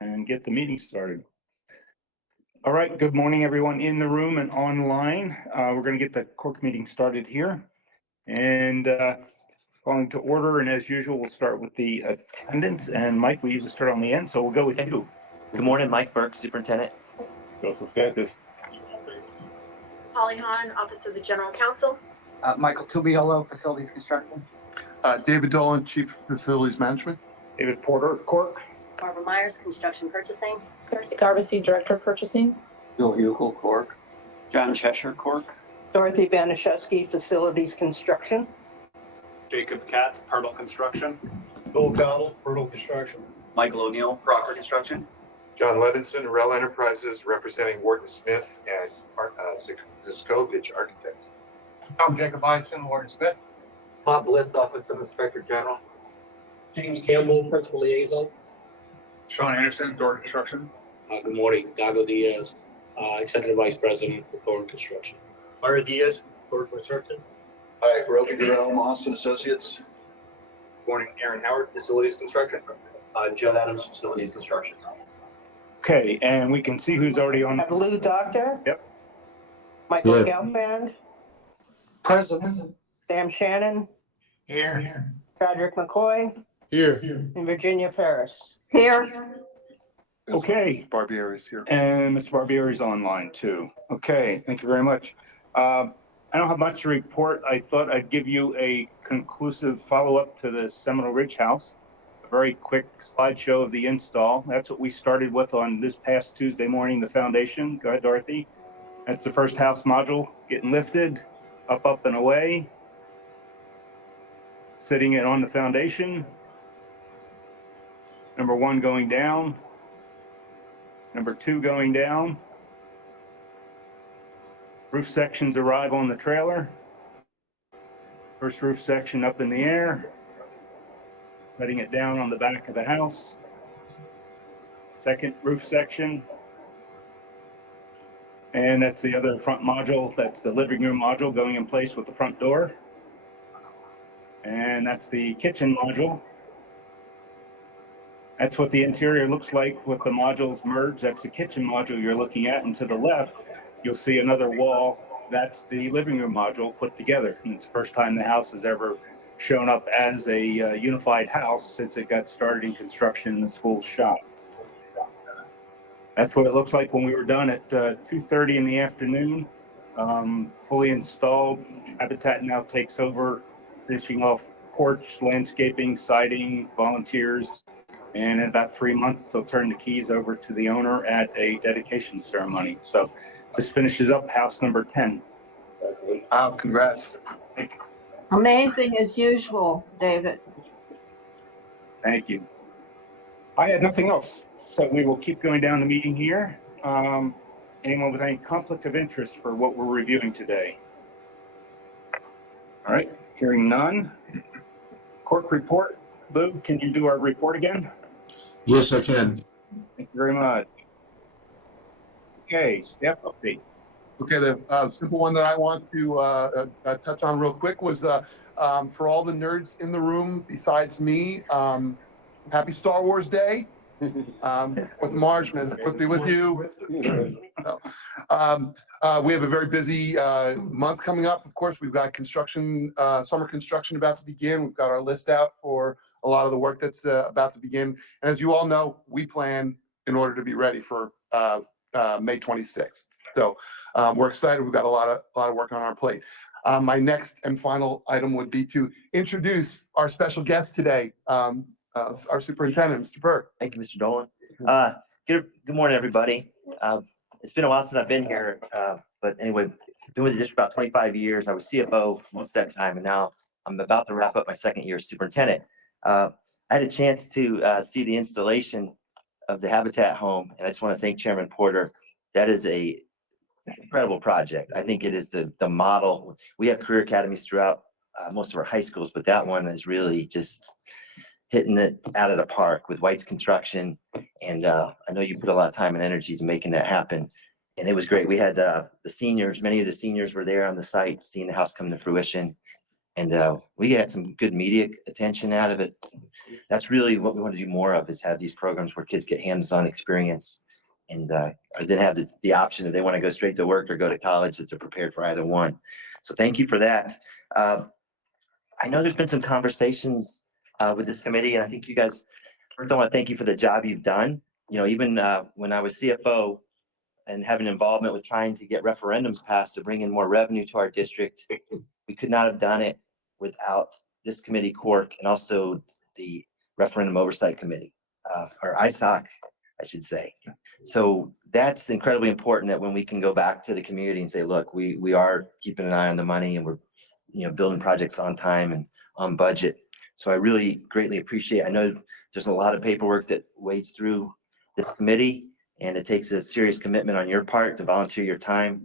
and get the meeting started. All right, good morning, everyone in the room and online. We're going to get the court meeting started here. And calling to order, and as usual, we'll start with the attendance. And Mike, we usually start on the end, so we'll go with you. Good morning, Mike Burke, Superintendent. Joseph Gaddis. Holly Hahn, Office of the General Counsel. Michael Tubiolo, Facilities Construction. David Dolan, Chief Facilities Management. David Porter, Court. Barbara Myers, Construction Purchasing. Darcy Garbasy, Director of Purchasing. Bill Hugel, Cork. John Cheshire, Cork. Dorothy Banashewski, Facilities Construction. Jacob Katz, Purtle Construction. Bill Cowell, Purtle Construction. Michael O'Neill, Crocker Construction. John Levinson, Rel Enterprises, representing Wharton Smith and Ziskovich Architects. Tom Jacob Eisen, Wharton Smith. Bob Bliss, Office of Inspector General. James Campbell, Principal Liaison. Sean Anderson, Door Construction. Good morning, Dago Diaz, Executive Vice President for Thorn Construction. Mario Diaz, Door Construction. Hi, Roby Durrell, Moss and Associates. Good morning, Aaron Howard, Facilities Construction. Joe Adams, Facilities Construction. Okay, and we can see who's already on. Have Lou Doctor. Yep. Michael Gelfand. Present. Sam Shannon. Here. Patrick McCoy. Here. And Virginia Ferris. Here. Okay. Barbieri is here. And Mr. Barbieri is online too. Okay, thank you very much. I don't have much to report. I thought I'd give you a conclusive follow-up to the Seminole Ridge House. A very quick slideshow of the install. That's what we started with on this past Tuesday morning, the foundation. Go ahead, Dorothy. That's the first house module getting lifted, up and away. Sitting it on the foundation. Number 1 going down. Number 2 going down. Roof sections arrive on the trailer. First roof section up in the air. Letting it down on the back of the house. Second roof section. And that's the other front module. That's the living room module going in place with the front door. And that's the kitchen module. That's what the interior looks like with the modules merged. That's the kitchen module you're looking at. And to the left, you'll see another wall. That's the living room module put together. And it's the first time the house has ever shown up as a unified house since it got started in construction in the school shop. That's what it looks like when we were done at 2:30 in the afternoon. Fully installed. Habitat now takes over, finishing off porch, landscaping, siding, volunteers. And in about 3 months, they'll turn the keys over to the owner at a dedication ceremony. So this finishes up house number 10. Wow, congrats. Amazing as usual, David. Thank you. I had nothing else, so we will keep going down the meeting here. Anyone with any conflict of interest for what we're reviewing today? All right, hearing none. Court report. Lou, can you do our report again? Yes, I can. Thank you very much. Okay, staff update. Okay, the simple one that I want to touch on real quick was for all the nerds in the room besides me, happy Star Wars Day with Marge, may the foot be with you. So, we have a very busy month coming up. Of course, we've got construction, summer construction about to begin. We've got our list out for a lot of the work that's about to begin. And as you all know, we plan in order to be ready for May 26th. So we're excited. We've got a lot of work on our plate. My next and final item would be to introduce our special guest today, our superintendent, Mr. Burke. Thank you, Mr. Dolan. Good morning, everybody. It's been a while since I've been here, but anyway, been with the district about 25 years. I was CFO once that time, and now I'm about to wrap up my second year as superintendent. I had a chance to see the installation of the Habitat home, and I just want to thank Chairman Porter. That is a incredible project. I think it is the model. We have career academies throughout most of our high schools, but that one is really just hitting it out of the park with White's Construction. And I know you put a lot of time and energy to making that happen. And it was great. We had the seniors, many of the seniors were there on the site, seeing the house come to fruition. And we get some good media attention out of it. That's really what we want to do more of, is have these programs where kids get hands-on experience and then have the option if they want to go straight to work or go to college, that they're prepared for either one. So thank you for that. I know there's been some conversations with this committee, and I think you guys, first I want to thank you for the job you've done. You know, even when I was CFO and having involvement with trying to get referendums passed to bring in more revenue to our district, we could not have done it without this committee, Cork, and also the Referendum Oversight Committee, or ISOC, I should say. So that's incredibly important, that when we can go back to the community and say, look, we are keeping an eye on the money, and we're, you know, building projects on time and on budget. So I really greatly appreciate, I know there's a lot of paperwork that wades through this committee, and it takes a serious commitment on your part to volunteer your time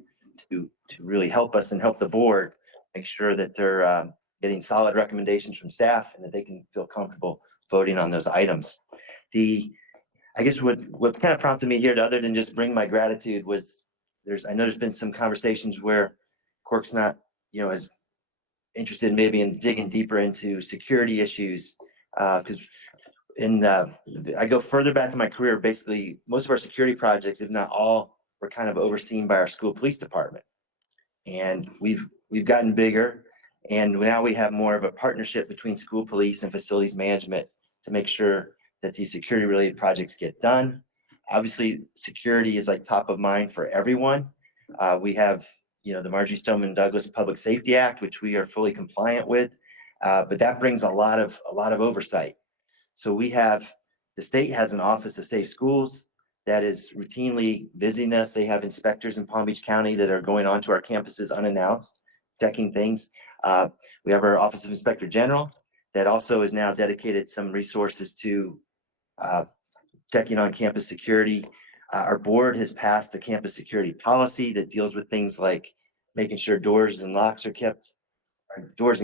to really help us and help the board make sure that they're getting solid recommendations from staff and that they can feel comfortable voting on those items. I guess what kind of prompted me here, to other than just bring my gratitude, was I know there's been some conversations where Cork's not, you know, as interested maybe in digging deeper into security issues, because I go further back in my career, basically most of our security projects, if not all, were kind of overseen by our school police department. And we've gotten bigger, and now we have more of a partnership between school police and facilities management to make sure that these security related projects get done. Obviously, security is like top of mind for everyone. We have, you know, the Marjorie Stoneman Douglas Public Safety Act, which we are fully compliant with, but that brings a lot of oversight. So the state has an Office of Safe Schools that is routinely visiting us. They have inspectors in Palm Beach County that are going onto our campuses unannounced, checking things. We have our Office of Inspector General that also is now dedicated some resources to checking on campus security. Our board has passed a campus security policy that deals with things like making sure doors and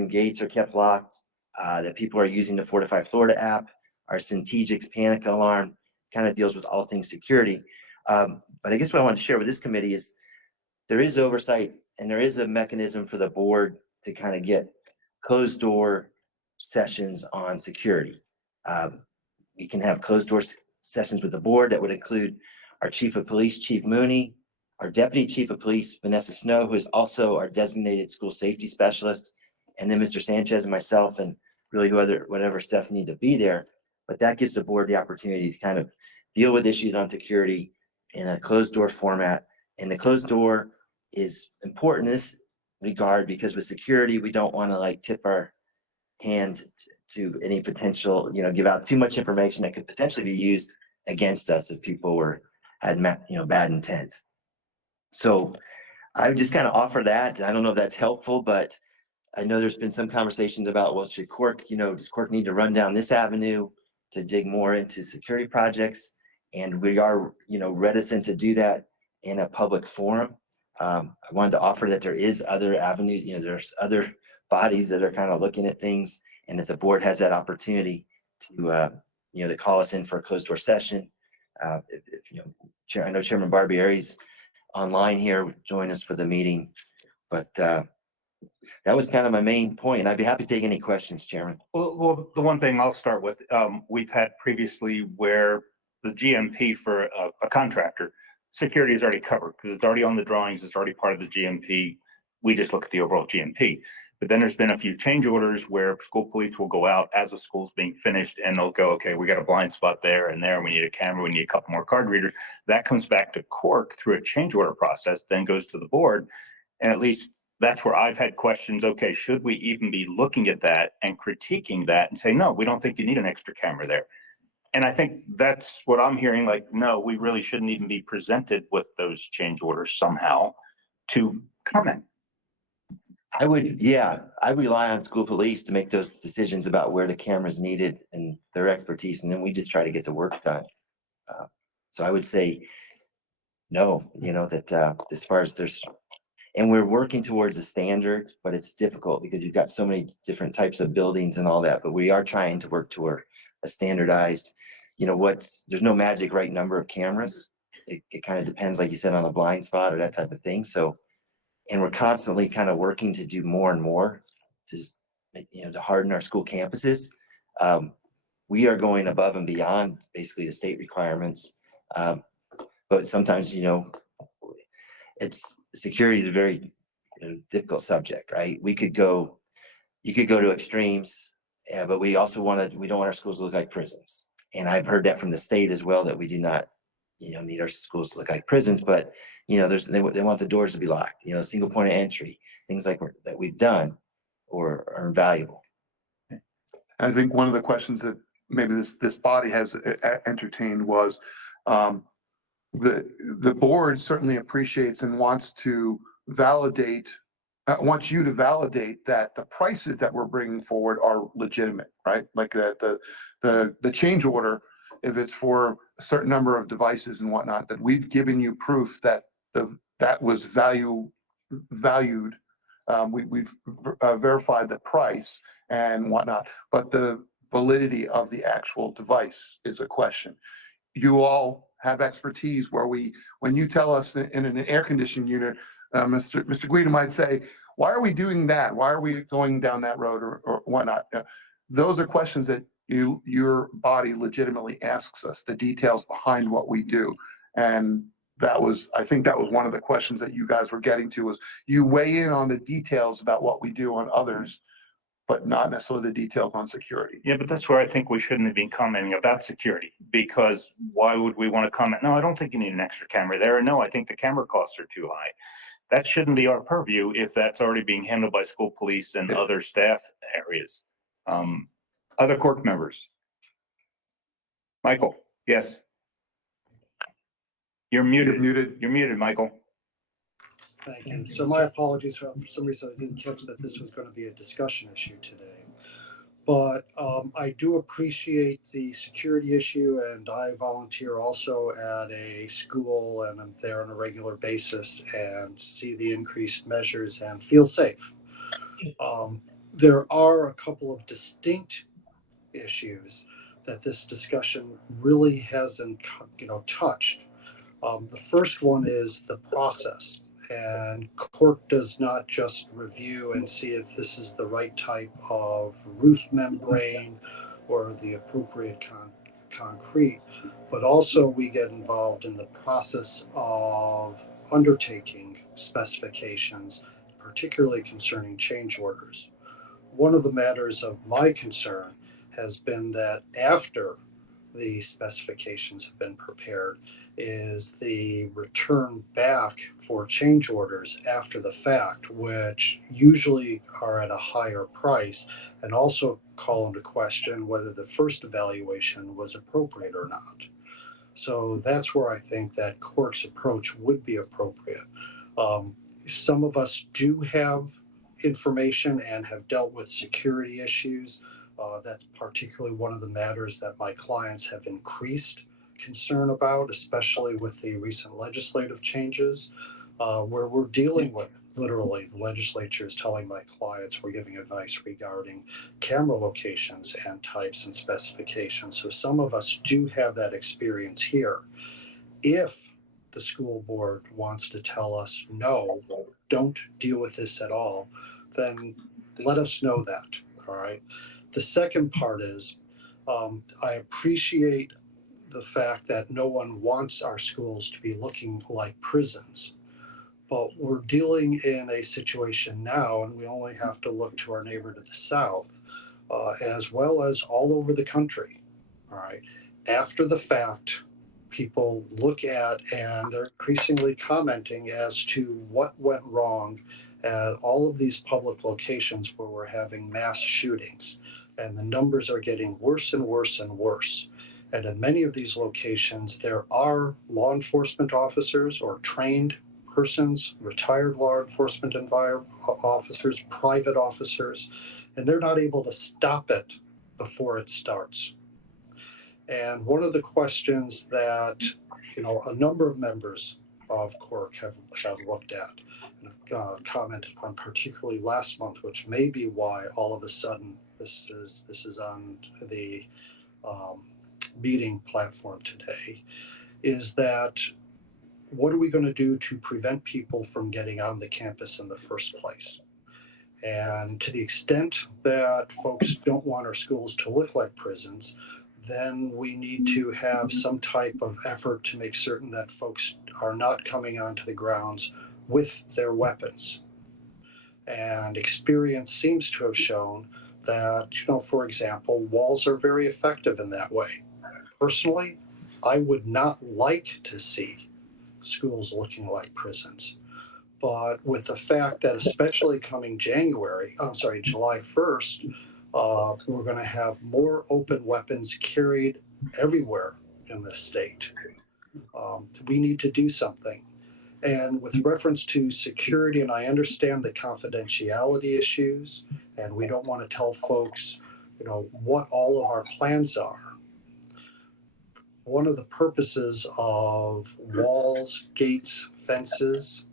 gates are kept locked, that people are using the Fortify Florida app. Our Centegix panic alarm kind of deals with all things security. But I guess what I want to share with this committee is there is oversight, and there is a mechanism for the board to kind of get closed door sessions on security. We can have closed door sessions with the board that would include our Chief of Police, Chief Mooney, our Deputy Chief of Police, Vanessa Snow, who is also our designated school safety specialist, and then Mr. Sanchez and myself, and really whatever staff need to be there. But that gives the board the opportunity to kind of deal with issues on security in a closed door format. And the closed door is important in this regard because with security, we don't want to like tip our hand to any potential, you know, give out too much information that could potentially be used against us if people had bad intent. So I would just kind of offer that. I don't know if that's helpful, but I know there's been some conversations about, well, should Cork, does Cork need to run down this avenue to dig more into security projects? And we are, reticent to do that in a public forum. I wanted to offer that there is other avenues, there's other bodies that are kind of looking at things, and that the board has that opportunity to, to call us in for a closed door session. I know Chairman Barbieri's online here, would join us for the meeting, but that was kind of my main point, and I'd be happy to take any questions, Chairman. Well, the one thing I'll start with, we've had previously where the GMP for a contractor, security is already covered because it's already on the drawings, it's already part of the GMP. We just look at the overall GMP. But then there's been a few change orders where school police will go out as the school's being finished, and they'll go, okay, we got a blind spot there and there. We need a camera. We need a couple more card readers. That comes back to Cork through a change order process, then goes to the board. And at least that's where I've had questions. Okay, should we even be looking at that and critiquing that and say, no, we don't think you need an extra camera there. And I think that's what I'm hearing. Like, no, we really shouldn't even be presented with those change orders somehow to comment. I rely on school police to make those decisions about where the camera's needed and their expertise, and then we just try to get the work done. So I would say no, that as far as and we're working towards a standard, but it's difficult because you've got so many different types of buildings and all that, but we are trying to work toward a standardized, there's no magic right number of cameras. It kind of depends, like you said, on a blind spot or that type of thing. So, and we're constantly kind of working to do more and more to harden our school campuses. We are going above and beyond basically the state requirements. But sometimes, security is a very difficult subject, right? You could go to extremes, but we don't want our schools to look like prisons. And I've heard that from the state as well, that we do not, need our schools to look like prisons, but, they want the doors to be locked, single point of entry, things like that we've done or are invaluable. I think one of the questions that maybe this body has entertained was, the board certainly appreciates and wants to validate, wants you to validate that the prices that we're bringing forward are legitimate, right? Like the change order, if it's for a certain number of devices and whatnot, that we've given you proof that that was valued. We've verified the price and whatnot, but the validity of the actual device is a question. You all have expertise where when you tell us in an air conditioning unit, Mr. Guida might say, why are we doing that? Why are we going down that road or whatnot? Those are questions that your body legitimately asks us, the details behind what we do. And I think that was one of the questions that you guys were getting to, was you weigh in on the details about what we do on others, but not necessarily the details on security. Yeah, but that's where I think we shouldn't have been commenting about security, because why would we want to comment? No, I don't think you need an extra camera there. And no, I think the camera costs are too high. That shouldn't be our purview if that's already being handled by school police and other staff areas. Other court members. Michael, yes. You're muted. You're muted, Michael. Thank you. So my apologies for some reason I didn't catch that this was going to be a discussion issue today. But I do appreciate the security issue, and I volunteer also at a school, and I'm there on a regular basis and see the increased measures and feel safe. There are a couple of distinct issues that this discussion really hasn't, touched. The first one is the process, and Cork does not just review and see if this is the right type of roof membrane or the appropriate concrete, but also we get involved in the process of undertaking specifications, particularly concerning change orders. One of the matters of my concern has been that after the specifications have been prepared is the return back for change orders after the fact, which usually are at a higher price, and also call into question whether the first evaluation was appropriate or not. So that's where I think that Cork's approach would be appropriate. Some of us do have information and have dealt with security issues. That's particularly one of the matters that my clients have increased concern about, especially with the recent legislative changes, where we're dealing with literally the legislature is telling my clients we're giving advice regarding camera locations and types and specifications. So some of us do have that experience here. If the school board wants to tell us, no, don't deal with this at all, then let us know that, all right? The second part is, I appreciate the fact that no one wants our schools to be looking like prisons. But we're dealing in a situation now, and we only have to look to our neighbor to the south, as well as all over the country, all right? After the fact, people look at and they're increasingly commenting as to what went wrong at all of these public locations where we're having mass shootings. And the numbers are getting worse and worse and worse. And in many of these locations, there are law enforcement officers or trained persons, retired law enforcement officers, private officers, and they're not able to stop it before it starts. And one of the questions that, a number of members of Cork have looked at and have commented on, particularly last month, which may be why all of a sudden this is on the meeting platform today, is that what are we going to do to prevent people from getting on the campus in the first place? And to the extent that folks don't want our schools to look like prisons, then we need to have some type of effort to make certain that folks are not coming onto the grounds with their weapons. And experience seems to have shown that, for example, walls are very effective in that way. Personally, I would not like to see schools looking like prisons. But with the fact that especially coming July 1st, we're going to have more open weapons carried everywhere in this state. We need to do something. And with reference to security, and I understand the confidentiality issues, and we don't want to tell folks, what all of our plans are. One of the purposes of walls, gates, fences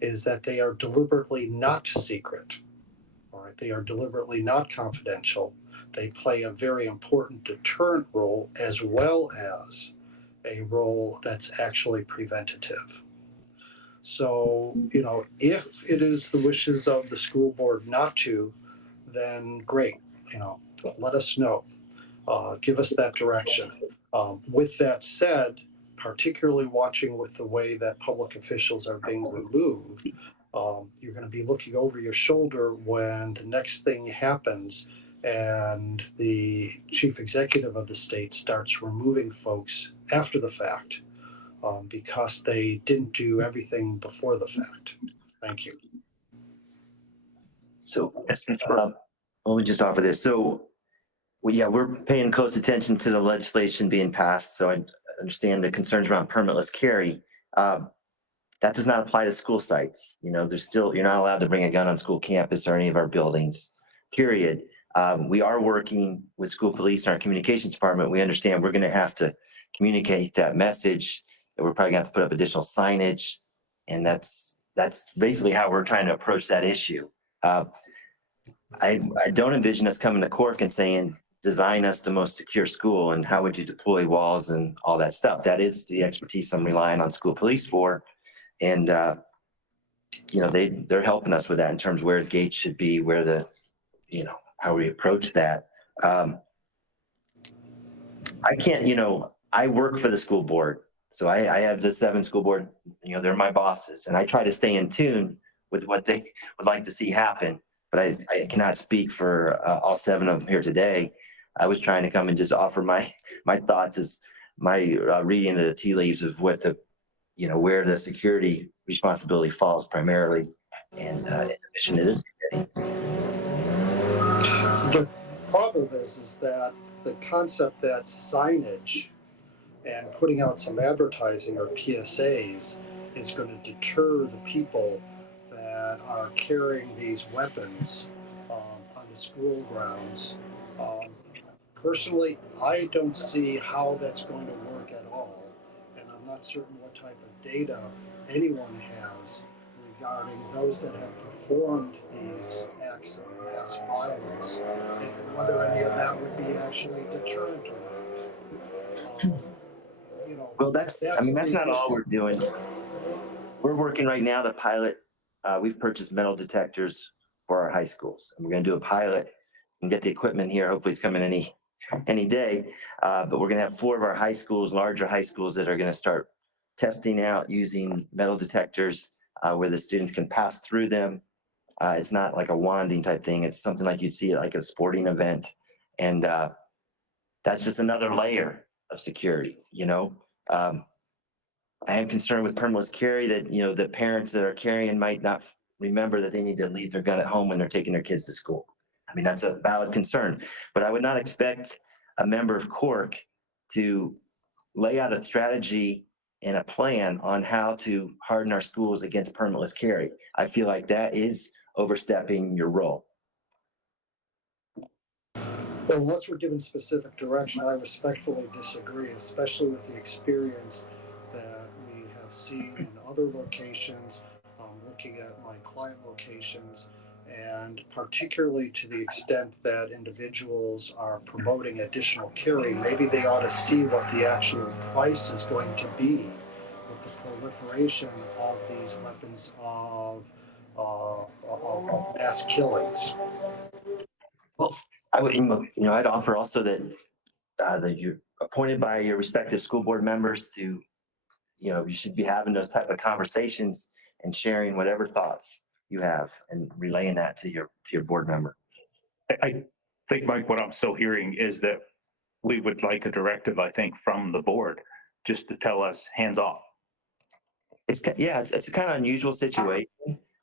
is that they are deliberately not secret. All right, they are deliberately not confidential. They play a very important deterrent role as well as a role that's actually preventative. So, if it is the wishes of the school board not to, then great, let us know. Give us that direction. With that said, particularly watching with the way that public officials are being removed, you're going to be looking over your shoulder when the next thing happens and the chief executive of the state starts removing folks after the fact. Because they didn't do everything before the fact. Thank you. So, let me just offer this. So, we're paying close attention to the legislation being passed. So I understand the concerns around permitless carry. That does not apply to school sites. You're not allowed to bring a gun on school campus or any of our buildings, period. We are working with school police and our communications department. We understand we're going to have to communicate that message. That we're probably going to have to put up additional signage, and that's basically how we're trying to approach that issue. I don't envision us coming to Cork and saying, design us the most secure school and how would you deploy walls and all that stuff. That is the expertise I'm relying on school police for, and they're helping us with that in terms of where the gates should be, where how we approach that. I can't, I work for the school board. So I have the 7 school board, they're my bosses, and I try to stay in tune with what they would like to see happen. But I cannot speak for all 7 of them here today. I was trying to come and just offer my thoughts as my reading of the tea leaves of what where the security responsibility falls primarily, and in addition to this committee. The problem is that the concept that signage and putting out some advertising or PSAs is going to deter the people that are carrying these weapons on the school grounds. Personally, I don't see how that's going to work at all, and I'm not certain what type of data anyone has regarding those that have performed these acts of mass violence and whether any of that would be actually deterrent or not. Well, that's not all we're doing. We're working right now to pilot. We've purchased metal detectors for our high schools. And we're going to do a pilot and get the equipment here. Hopefully it's coming any day. But we're going to have 4 of our high schools, larger high schools, that are going to start testing out using metal detectors where the students can pass through them. It's not like a wanding type thing. It's something like you'd see at like a sporting event. And that's just another layer of security, I am concerned with permitless carry that, the parents that are carrying might not remember that they need to leave their gun at home when they're taking their kids to school. That's a valid concern, but I would not expect a member of Cork to lay out a strategy and a plan on how to harden our schools against permitless carry. I feel like that is overstepping your role. Well, unless we're given specific direction, I respectfully disagree, especially with the experience that we have seen in other locations, looking at my client locations, and particularly to the extent that individuals are promoting additional carry, maybe they ought to see what the actual price is going to be with the proliferation of these weapons of of mass killings. Well, I would, I'd offer also that, that you're appointed by your respective school board members to, you should be having those type of conversations and sharing whatever thoughts you have and relaying that to your board member. I think, Mike, what I'm still hearing is that we would like a directive, I think, from the board, just to tell us hands off. It's a kind of unusual situation.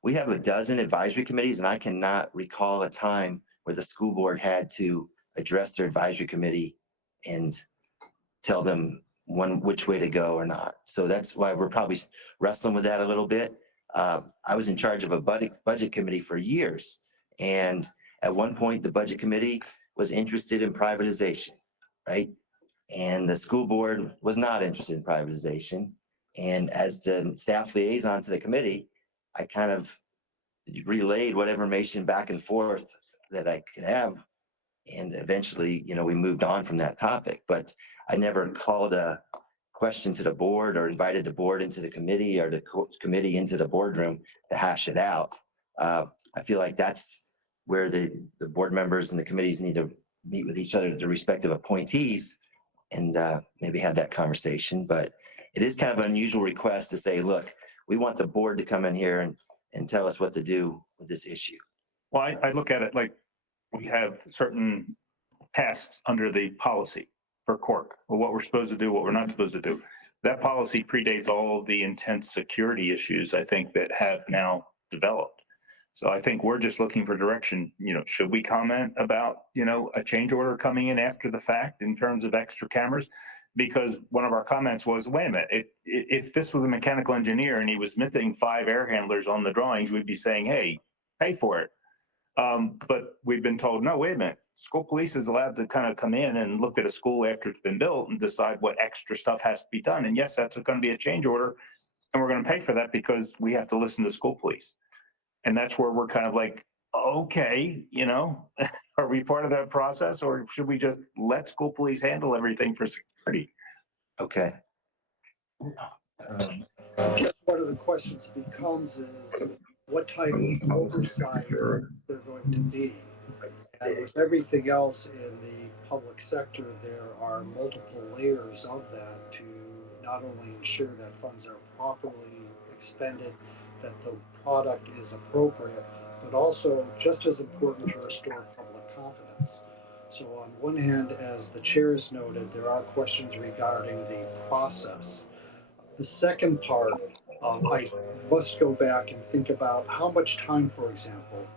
We have a dozen advisory committees and I cannot recall a time where the school board had to address their advisory committee and tell them which way to go or not. So that's why we're probably wrestling with that a little bit. I was in charge of a budget committee for years. And at one point, the budget committee was interested in privatization, right? And the school board was not interested in privatization. And as the staff liaison to the committee, I kind of relayed whatever information back and forth that I could have. And eventually, we moved on from that topic, but I never called a question to the board or invited the board into the committee or the committee into the boardroom to hash it out. I feel like that's where the board members and the committees need to meet with each other, the respective appointees, and maybe have that conversation. But it is kind of an unusual request to say, look, we want the board to come in here and tell us what to do with this issue. Well, I look at it like we have certain tasks under the policy for Cork, or what we're supposed to do, what we're not supposed to do. That policy predates all of the intense security issues, I think, that have now developed. So I think we're just looking for direction. Should we comment about, a change order coming in after the fact in terms of extra cameras? Because one of our comments was, wait a minute, if this was a mechanical engineer and he was missing 5 air handlers on the drawings, we'd be saying, hey, pay for it. But we've been told, no, wait a minute, school police is allowed to kind of come in and look at a school after it's been built and decide what extra stuff has to be done. And yes, that's going to be a change order. And we're going to pay for that because we have to listen to school police. And that's where we're kind of like, okay, are we part of that process, or should we just let school police handle everything for security? Okay. I guess one of the questions becomes is what type of oversight they're going to be. And with everything else in the public sector, there are multiple layers of that to not only ensure that funds are properly expended, that the product is appropriate, but also just as important to restore public confidence. So on one hand, as the chair has noted, there are questions regarding the process. The second part, I must go back and think about how much time, for example,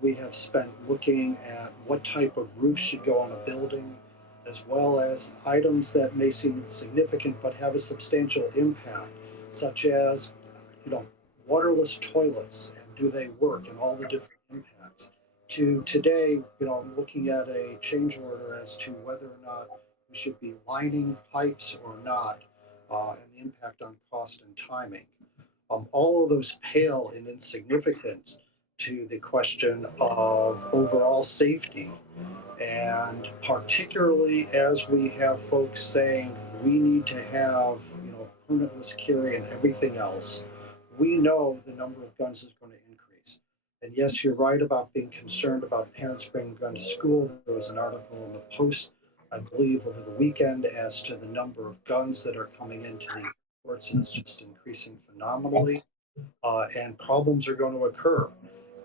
we have spent looking at what type of roof should go on a building, as well as items that may seem insignificant but have a substantial impact, such as, waterless toilets and do they work and all the different impacts. To today, looking at a change order as to whether or not we should be lining pipes or not, and the impact on cost and timing. All of those pale in insignificance to the question of overall safety. And particularly as we have folks saying we need to have, permitless carry and everything else, we know the number of guns is going to increase. And yes, you're right about being concerned about parents bringing guns to school. There was an article in the Post, I believe, over the weekend as to the number of guns that are coming into the courts is just increasing phenomenally, and problems are going to occur.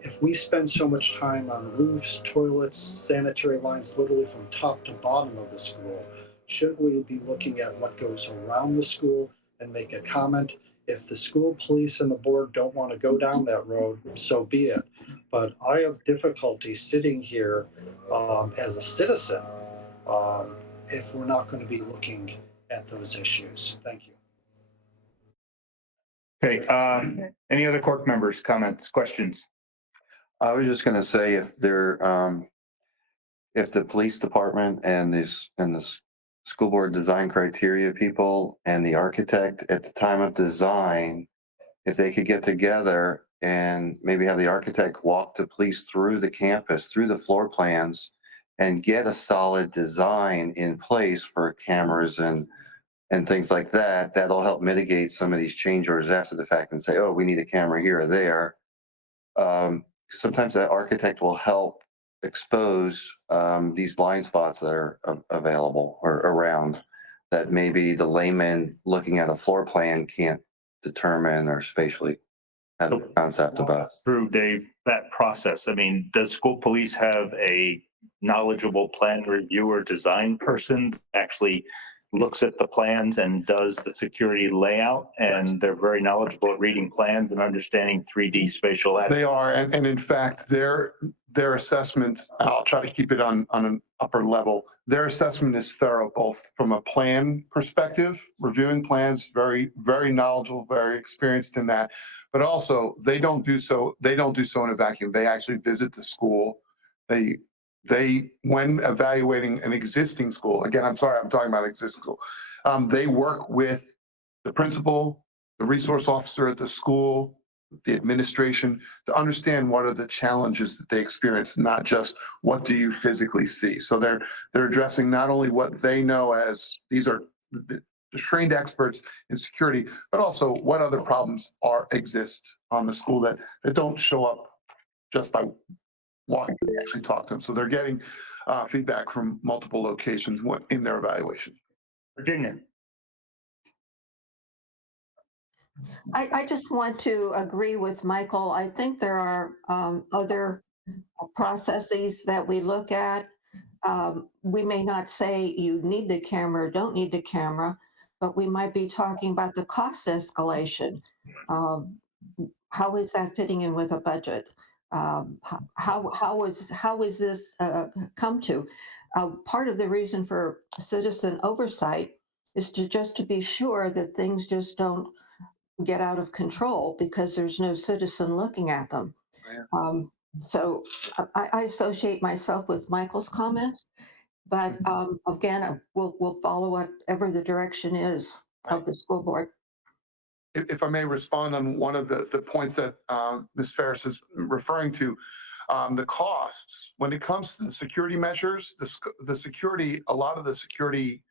If we spend so much time on roofs, toilets, sanitary lines, literally from top to bottom of the school, shouldn't we be looking at what goes around the school and make a comment? If the school police and the board don't want to go down that road, so be it. But I have difficulty sitting here as a citizen if we're not going to be looking at those issues. Thank you. Okay, any other Cork members, comments, questions? I was just gonna say if the police department and the school board design criteria people and the architect at the time of design, if they could get together and maybe have the architect walk the police through the campus, through the floor plans, and get a solid design in place for cameras and things like that, that'll help mitigate some of these change orders after the fact and say, oh, we need a camera here or there. sometimes that architect will help expose these blind spots that are available or around that maybe the layman looking at a floor plan can't determine or spatially have a concept about. Through, Dave, that process, I mean, does school police have a knowledgeable plan reviewer design person that actually looks at the plans and does the security layout? And they're very knowledgeable at reading plans and understanding 3D spatial. They are, and in fact, their assessment, I'll try to keep it on an upper level. Their assessment is thorough, both from a plan perspective, reviewing plans, very, very knowledgeable, very experienced in that. But also, they don't do so in a vacuum. They actually visit the school. They, when evaluating an existing school, again, I'm sorry, I'm talking about existing school. They work with the principal, the resource officer at the school, the administration, to understand what are the challenges that they experience, not just what do you physically see. So they're addressing not only what they know as these are the trained experts in security, but also what other problems exist on the school that don't show up just by walking to actually talk to them. So they're getting feedback from multiple locations in their evaluation. Virginia. I just want to agree with Michael. I think there are other processes that we look at. We may not say you need the camera or don't need the camera, but we might be talking about the cost escalation. How is that fitting in with a budget? How is this come to? Part of the reason for citizen oversight is to be sure that things just don't get out of control because there's no citizen looking at them. So I associate myself with Michael's comments, but again, we'll follow whatever the direction is of the school board. If I may respond on one of the points that Ms. Ferris is referring to, the costs, when it comes to the security measures, the security, a lot of the security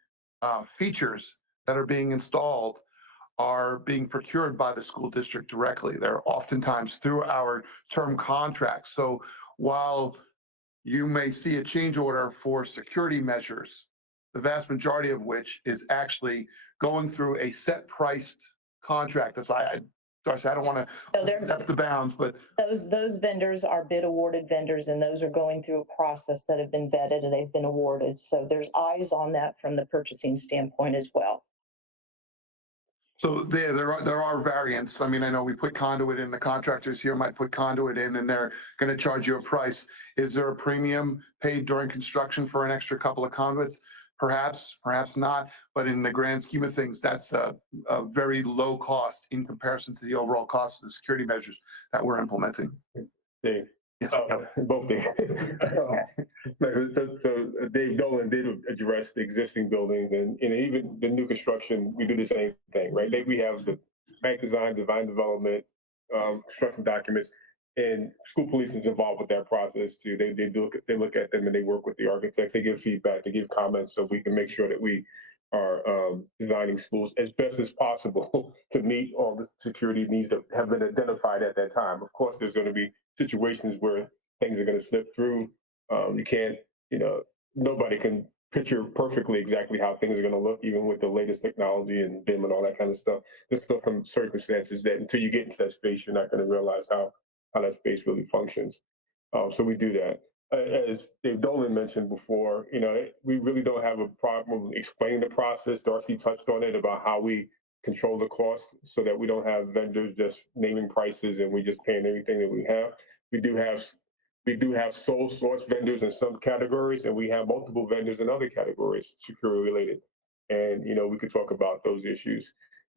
features that are being installed are being procured by the school district directly. They're oftentimes through our term contracts. So while you may see a change order for security measures, the vast majority of which is actually going through a set priced contract. That's why Darcy, I don't want to step the bounds, but Those vendors are bid awarded vendors, and those are going through a process that have been vetted and they've been awarded. So there's eyes on that from the purchasing standpoint as well. so there are variants. I mean, I know we put conduit in, the contractors here might put conduit in and they're going to charge you a price. Is there a premium paid during construction for an extra couple of conduits? Perhaps, perhaps not. But in the grand scheme of things, that's a very low cost in comparison to the overall cost of the security measures that we're implementing. Dave. Yes. Both things. So Dave Dolan did address the existing buildings and even the new construction, we do the same thing, right? We have the bank design development, construction documents, and school police is involved with that process too. They look at them and they work with the architects, they give feedback, they give comments so we can make sure that we are designing schools as best as possible to meet all the security needs that have been identified at that time. Of course, there's going to be situations where things are going to slip through. You can't, nobody can picture perfectly exactly how things are going to look, even with the latest technology and BIM and all that kind of stuff. There's still some circumstances that until you get into that space, you're not going to realize how that space really functions. So we do that. As Dave Dolan mentioned before, we really don't have a problem explaining the process. Darcy touched on it about how we control the costs so that we don't have vendors just naming prices and we just paying everything that we have. We do have sole source vendors in some categories, and we have multiple vendors in other categories, security related. And we could talk about those issues.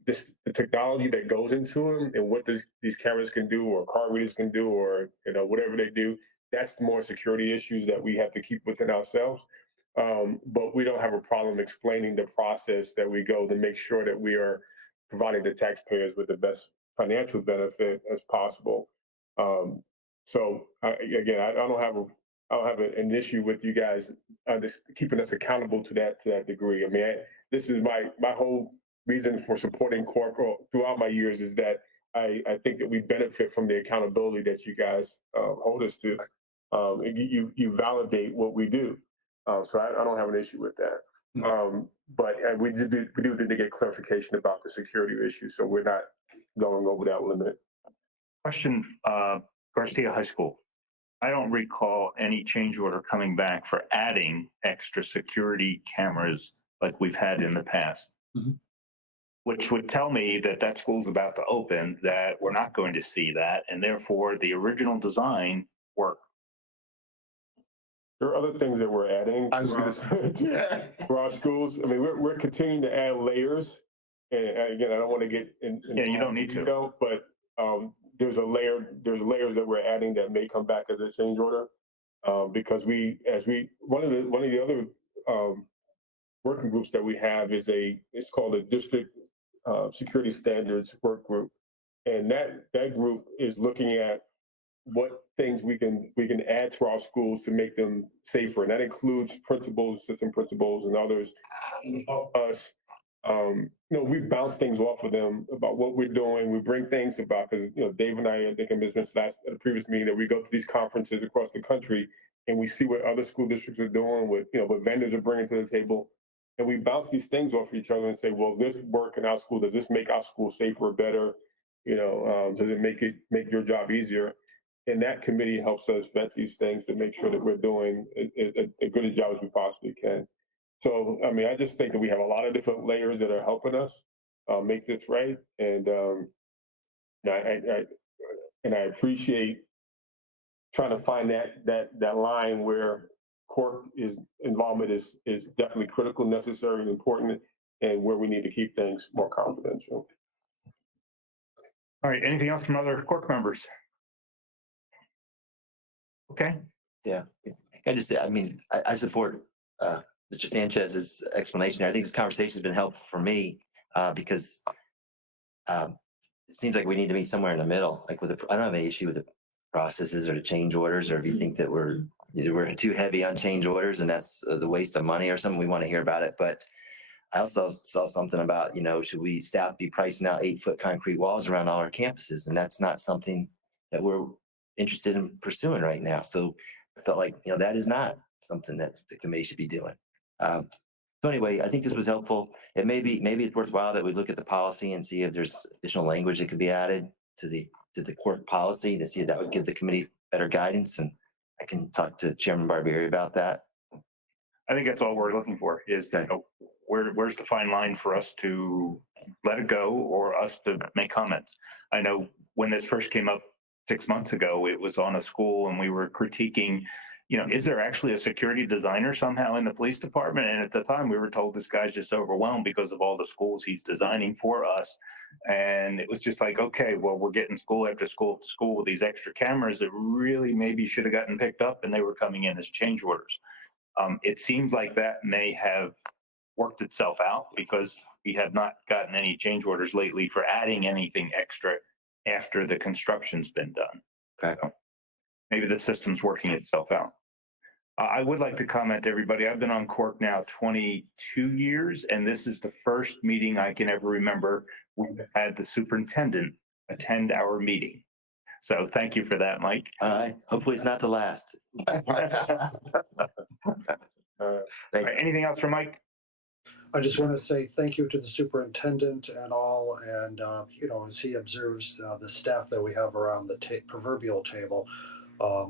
The technology that goes into them and what these cameras can do, or card readers can do, or whatever they do. That's more security issues that we have to keep within ourselves. But we don't have a problem explaining the process that we go to make sure that we are providing the taxpayers with the best financial benefit as possible. So I don't have an issue with you guys just keeping us accountable to that degree. I mean, this is my whole reason for supporting corporate throughout my years is that I think that we benefit from the accountability that you guys hold us to. You validate what we do. So I don't have an issue with that. But we do need to get clarification about the security issue, so we're not going over that limit. Question, Garcia High School. I don't recall any change order coming back for adding extra security cameras like we've had in the past. Which would tell me that that school's about to open, that we're not going to see that, and therefore the original design worked. There are other things that we're adding for our schools. I mean, we're continuing to add layers. And again, I don't want to get in. Yeah, you don't need to. Detail, but there's layers that we're adding that may come back as a change order. Because one of the other working groups that we have is it's called a district security standards work group. And that group is looking at what things we can add to our schools to make them safer. And that includes principals, assistant principals, and others. Us, we bounce things off of them about what we're doing. We bring things about, because Dave and I think I mentioned at a previous meeting, that we go to these conferences across the country and we see what other school districts are doing, what vendors are bringing to the table. And we bounce these things off each other and say, well, this work in our school, does this make our school safer or better? Does it make your job easier? And that committee helps us vet these things to make sure that we're doing a good a job as we possibly can. So, I mean, I just think that we have a lot of different layers that are helping us make this right. And I appreciate trying to find that line where court involvement is definitely critical, necessary, and important, and where we need to keep things more confidential. All right, anything else from other court members? Okay. Yeah, I support Mr. Sanchez's explanation. I think this conversation has been helpful for me because it seems like we need to meet somewhere in the middle. Like I don't have any issue with the processes or the change orders, or if you think that we're too heavy on change orders and that's the waste of money or something, we want to hear about it. But I also saw something about, should staff be pricing out 8-foot concrete walls around all our campuses? And that's not something that we're interested in pursuing right now. So I felt like, that is not something that the committee should be doing. So anyway, I think this was helpful. Maybe it's worthwhile that we look at the policy and see if there's additional language that could be added to the court policy to see if that would give the committee better guidance. And I can talk to Chairman Barbieri about that. I think that's all we're looking for is, where's the fine line for us to let it go or us to make comments? I know when this first came up 6 months ago, it was on a school and we were critiquing, is there actually a security designer somehow in the police department? And at the time we were told this guy's just overwhelmed because of all the schools he's designing for us. And it was just like, okay, well, we're getting school after school to school with these extra cameras that really maybe should have gotten picked up, and they were coming in as change orders. It seems like that may have worked itself out because we have not gotten any change orders lately for adding anything extra after the construction's been done. Okay. So maybe the system's working itself out. I would like to comment, everybody, I've been on Cork now 22 years, and this is the first meeting I can ever remember we've had the superintendent attend our meeting. So thank you for that, Mike. Hopefully it's not the last. Anything else from Mike? I just want to say thank you to the superintendent and all, and as he observes the staff that we have around the proverbial table,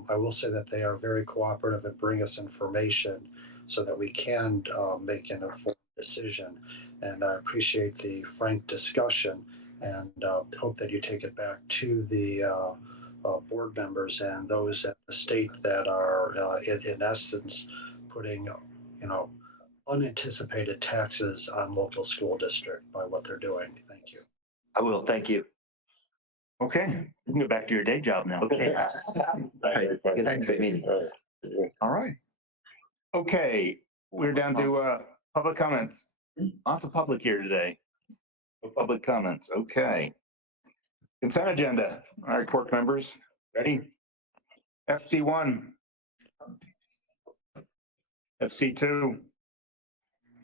I will say that they are very cooperative and bring us information so that we can make an informed decision. And I appreciate the frank discussion, and hope that you take it back to the board members and those at the state that are in essence putting unanticipated taxes on local school district by what they're doing. Thank you. I will. Thank you. Okay, you can go back to your day job now. Okay. All right. Okay, we're down to public comments. Lots of public here today. No public comments. Okay. Consent agenda. All right, court members, ready? FC1. FC2.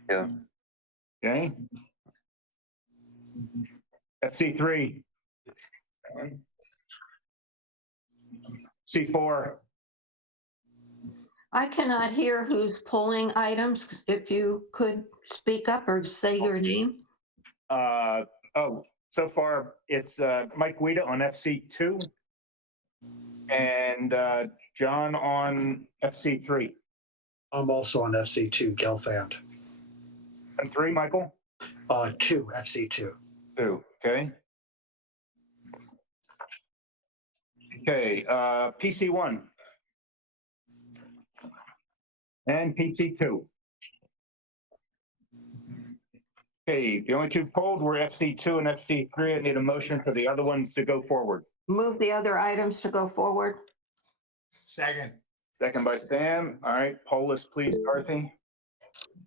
Yeah. Okay. FC3. C4, I cannot hear who's pulling items. If you could speak up or say your name. so far it's Mike Guida on FC2 and John on FC3. I'm also on FC2, Gelfand. And 3, Michael? 2, FC2. 2, okay. Okay, PC1. And PC2. Okay, the only 2 pulled were FC2 and FC3. I need a motion for the other ones to go forward. Move the other items to go forward. Second. Second by Stan. All right, poll list, please, Dorothy.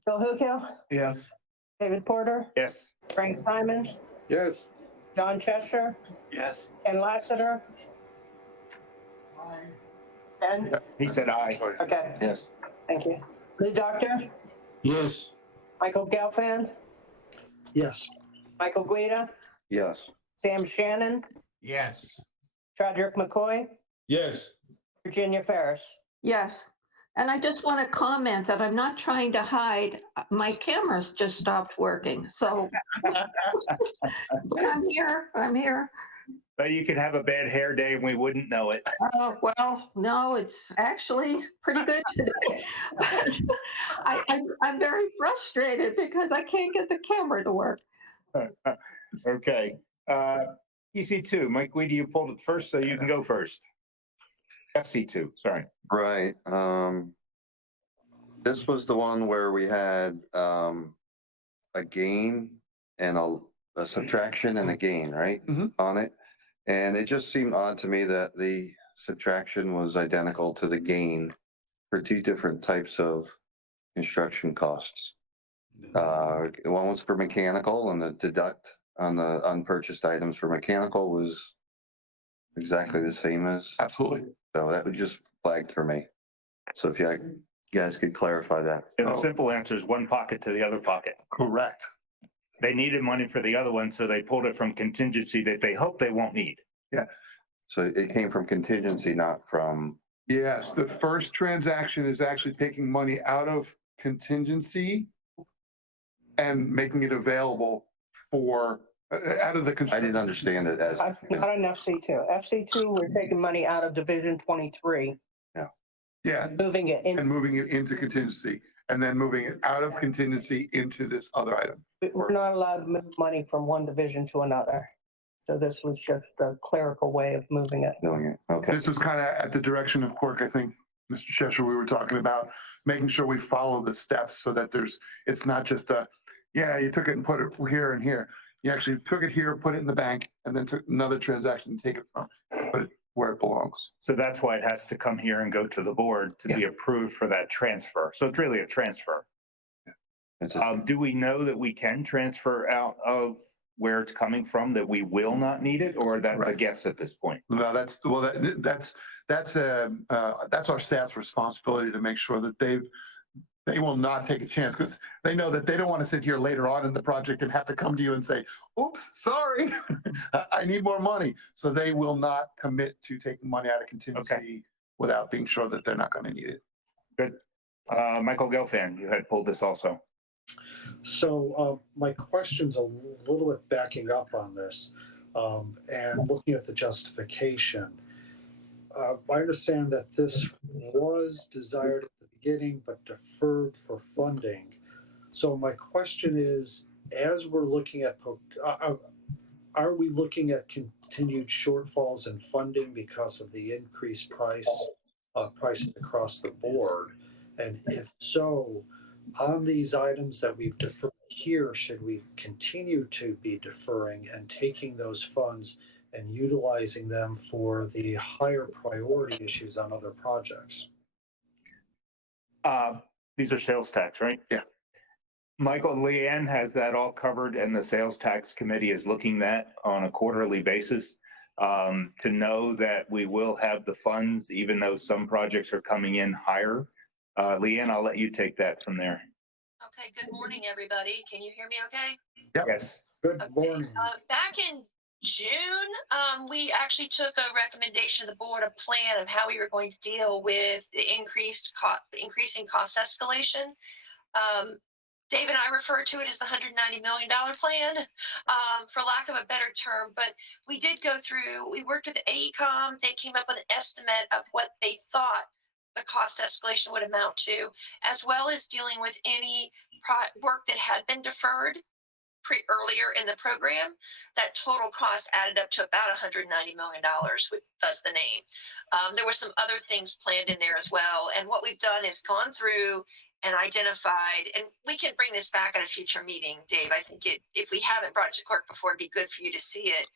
Bill Hukill, Yes. David Porter, Yes. Frank Simon, Yes. John Cheshire, Yes. Ken Lassiter. Ken, He said aye. okay, Yes. thank you. Lee Doctor, Yes. Michael Gelfand, Yes. Michael Guida, Yes. Sam Shannon, Yes. Chadrick McCoy, Yes. Virginia Ferris. Yes. And I just want to comment that I'm not trying to hide. My camera's just stopped working. So but I'm here. I'm here. But you could have a bad hair day and we wouldn't know it. Oh, well, no, it's actually pretty good today. I'm very frustrated because I can't get the camera to work. Okay. EC2, Mike Guidi, you pulled it first, so you can go first. FC2, sorry. Right. This was the one where we had a gain and a subtraction and a gain, right? On it. And it just seemed odd to me that the subtraction was identical to the gain for 2 different types of construction costs. One was for mechanical, and the deduct on the unpurchased items for mechanical was exactly the same as. Absolutely. So that would just flagged for me. So if you guys could clarify that. And the simple answer is one pocket to the other pocket. Correct. They needed money for the other one, so they pulled it from contingency that they hope they won't need. Yeah. So it came from contingency, not from. Yes, the first transaction is actually taking money out of contingency and making it available for, out of the. I didn't understand it as. Not on FC2. FC2, we're taking money out of Division 23, Yeah, moving it in. and moving it into contingency, and then moving it out of contingency into this other item. We're not allowed to move money from one division to another. So this was just a clerical way of moving it. Doing it, okay. This was kind of at the direction of Quirk, I think, Mr. Cheshire, we were talking about making sure we follow the steps so that it's not just you took it and put it here and here. You actually took it here, put it in the bank, and then took another transaction and take it from, put it where it belongs. So that's why it has to come here and go to the board to be approved for that transfer. So it's really a transfer. Do we know that we can transfer out of where it's coming from, that we will not need it, or that's a guess at this point? No, that's our staff's responsibility to make sure that they will not take a chance, because they know that they don't want to sit here later on in the project and have to come to you and say, oops, sorry, I need more money. So they will not commit to taking money out of contingency without being sure that they're not going to need it. Good. Michael Gelfand, you had pulled this also. So my question's a little bit backing up on this and looking at the justification. I understand that this was desired at the beginning but deferred for funding. So my question is, as we're looking at, are we looking at continued shortfalls in funding because of the increased prices across the board? And if so, on these items that we've deferred here, should we continue to be deferring and taking those funds and utilizing them for the higher priority issues on other projects? These are sales tax, right? Yeah. Michael, Leanne has that all covered, and the sales tax committee is looking at on a quarterly basis to know that we will have the funds, even though some projects are coming in higher. Leanne, I'll let you take that from there. Okay, good morning, everybody. Can you hear me okay? Yep. Yes. Good morning. Back in June, we actually took a recommendation of the board, a plan of how we were going to deal with the increasing cost escalation. Dave and I refer to it as the $190 million plan, for lack of a better term. But we did go through, we worked with AECom. They came up with an estimate of what they thought the cost escalation would amount to, as well as dealing with any work that had been deferred earlier in the program. That total cost added up to about $190 million, which thus the name. There were some other things planned in there as well. And what we've done is gone through and identified, and we can bring this back at a future meeting, Dave. I think if we haven't brought it to clerk before, it'd be good for you to see it.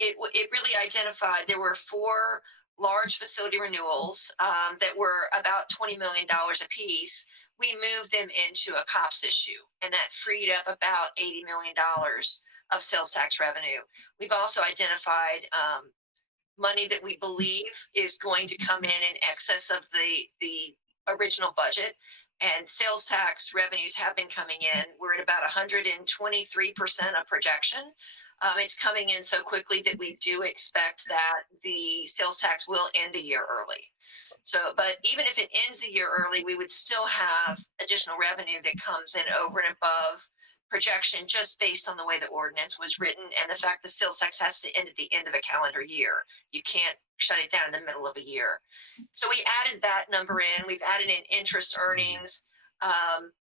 It really identified there were 4 large facility renewals that were about $20 million a piece. We moved them into a COPS issue, and that freed up about $80 million of sales tax revenue. We've also identified money that we believe is going to come in excess of the original budget, and sales tax revenues have been coming in. We're at about 123% of projection. It's coming in so quickly that we do expect that the sales tax will end a year early. So, but even if it ends a year early, we would still have additional revenue that comes in over and above projection, just based on the way the ordinance was written and the fact the sales tax has to end at the end of a calendar year. You can't shut it down in the middle of a year. So we added that number in. We've added in interest earnings.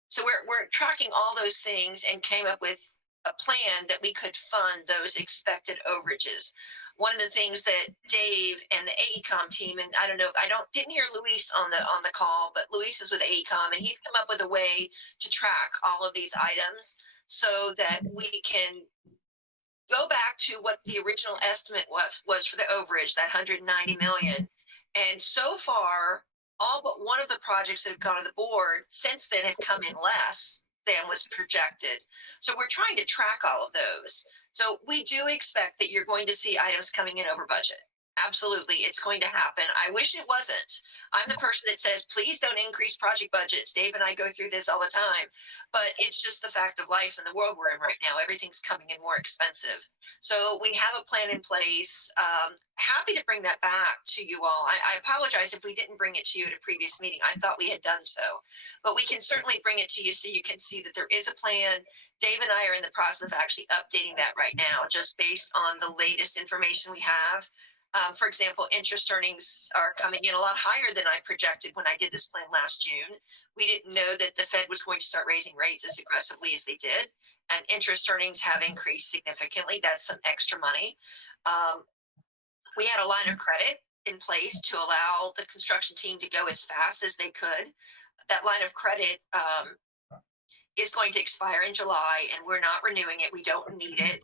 So we're tracking all those things and came up with a plan that we could fund those expected overages. One of the things that Dave and the AECom team, and I don't know, didn't hear Luis on the call, but Luis is with AECom, and he's come up with a way to track all of these items so that we can go back to what the original estimate was for the overage, that 190 million. And so far, all but one of the projects that have gone to the board since then have come in less than was projected. So we're trying to track all of those. So we do expect that you're going to see items coming in over budget. Absolutely, it's going to happen. I wish it wasn't. I'm the person that says, please don't increase project budgets. Dave and I go through this all the time, but it's just the fact of life in the world we're in right now. Everything's coming in more expensive. So we have a plan in place. Happy to bring that back to you all. I apologize if we didn't bring it to you at a previous meeting. I thought we had done so, but we can certainly bring it to you so you can see that there is a plan. Dave and I are in the process of actually updating that right now, just based on the latest information we have. For example, interest earnings are coming in a lot higher than I projected when I did this plan last June. We didn't know that the Fed was going to start raising rates as aggressively as they did, and interest earnings have increased significantly. That's some extra money. We had a line of credit in place to allow the construction team to go as fast as they could. That line of credit is going to expire in July, and we're not renewing it. We don't need it.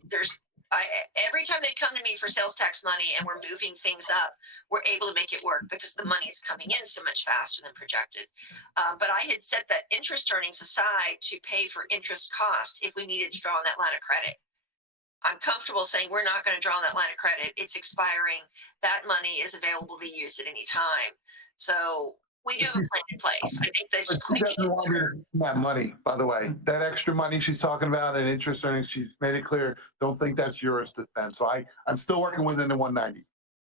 Every time they come to me for sales tax money and we're moving things up, we're able to make it work because the money is coming in so much faster than projected. But I had set that interest earnings aside to pay for interest cost if we needed to draw on that line of credit. I'm comfortable saying we're not going to draw on that line of credit. It's expiring. That money is available to use at any time. So we do have a plan in place. I think that's She doesn't want me to spend that money, by the way. That extra money she's talking about and interest earnings, she's made it clear, don't think that's yours to spend. So I'm still working within the 190.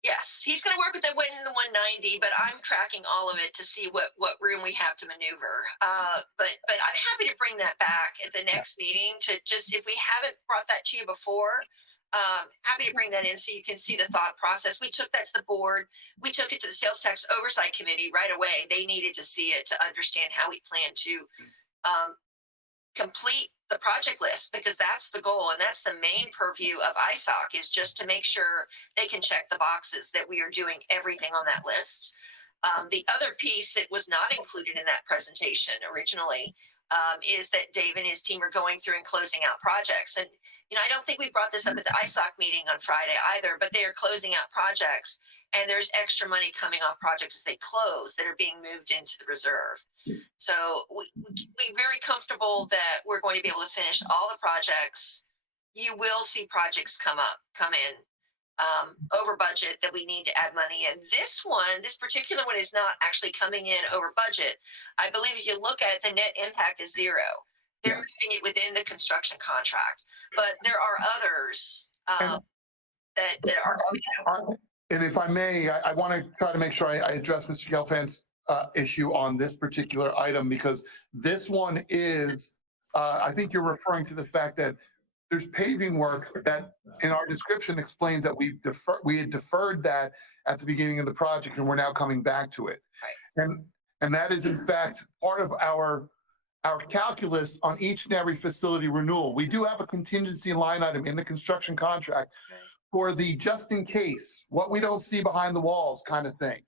Yes, he's going to work with the within the 190, but I'm tracking all of it to see what room we have to maneuver. But I'm happy to bring that back at the next meeting to just, if we haven't brought that to you before, happy to bring that in so you can see the thought process. We took that to the board. We took it to the Sales Tax Oversight Committee right away. They needed to see it to understand how we plan to complete the project list, because that's the goal and that's the main purview of ISOC, is just to make sure they can check the boxes that we are doing everything on that list. The other piece that was not included in that presentation originally is that Dave and his team are going through and closing out projects. And I don't think we brought this up at the ISOC meeting on Friday either, but they are closing out projects, and there's extra money coming off projects as they close that are being moved into the reserve. So we're very comfortable that we're going to be able to finish all the projects. You will see projects come in over budget that we need to add money in. This particular one is not actually coming in over budget. I believe if you look at it, the net impact is zero. They're moving it within the construction contract, but there are others um, that are going. And if I may, I want to try to make sure I address Mr. Gelfand's issue on this particular item, because this one is, I think you're referring to the fact that there's paving work that in our description explains that we had deferred that at the beginning of the project, and we're now coming back to it. And that is in fact part of our calculus on each and every facility renewal. We do have a contingency line item in the construction contract for the just in case, what we don't see behind the walls kind of thing.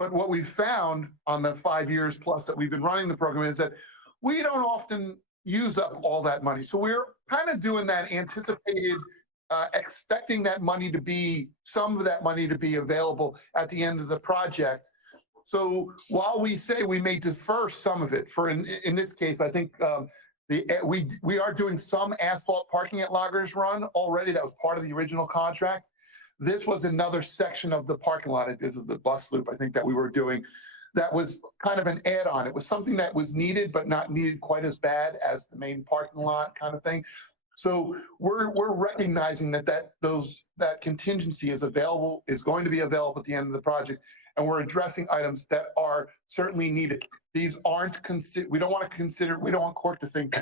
But what we've found on the 5 years plus that we've been running the program is that we don't often use up all that money. So we're kind of doing that anticipated, expecting that money to be, some of that money to be available at the end of the project. So while we say we may defer some of it, for in this case, I think we are doing some asphalt parking at Loggers Run already. That was part of the original contract. This was another section of the parking lot. This is the bus loop, I think, that we were doing. That was kind of an add-on. It was something that was needed, but not needed quite as bad as the main parking lot kind of thing. So we're recognizing that contingency is available, is going to be available at the end of the project, and we're addressing items that are certainly needed. These aren't we don't want court to think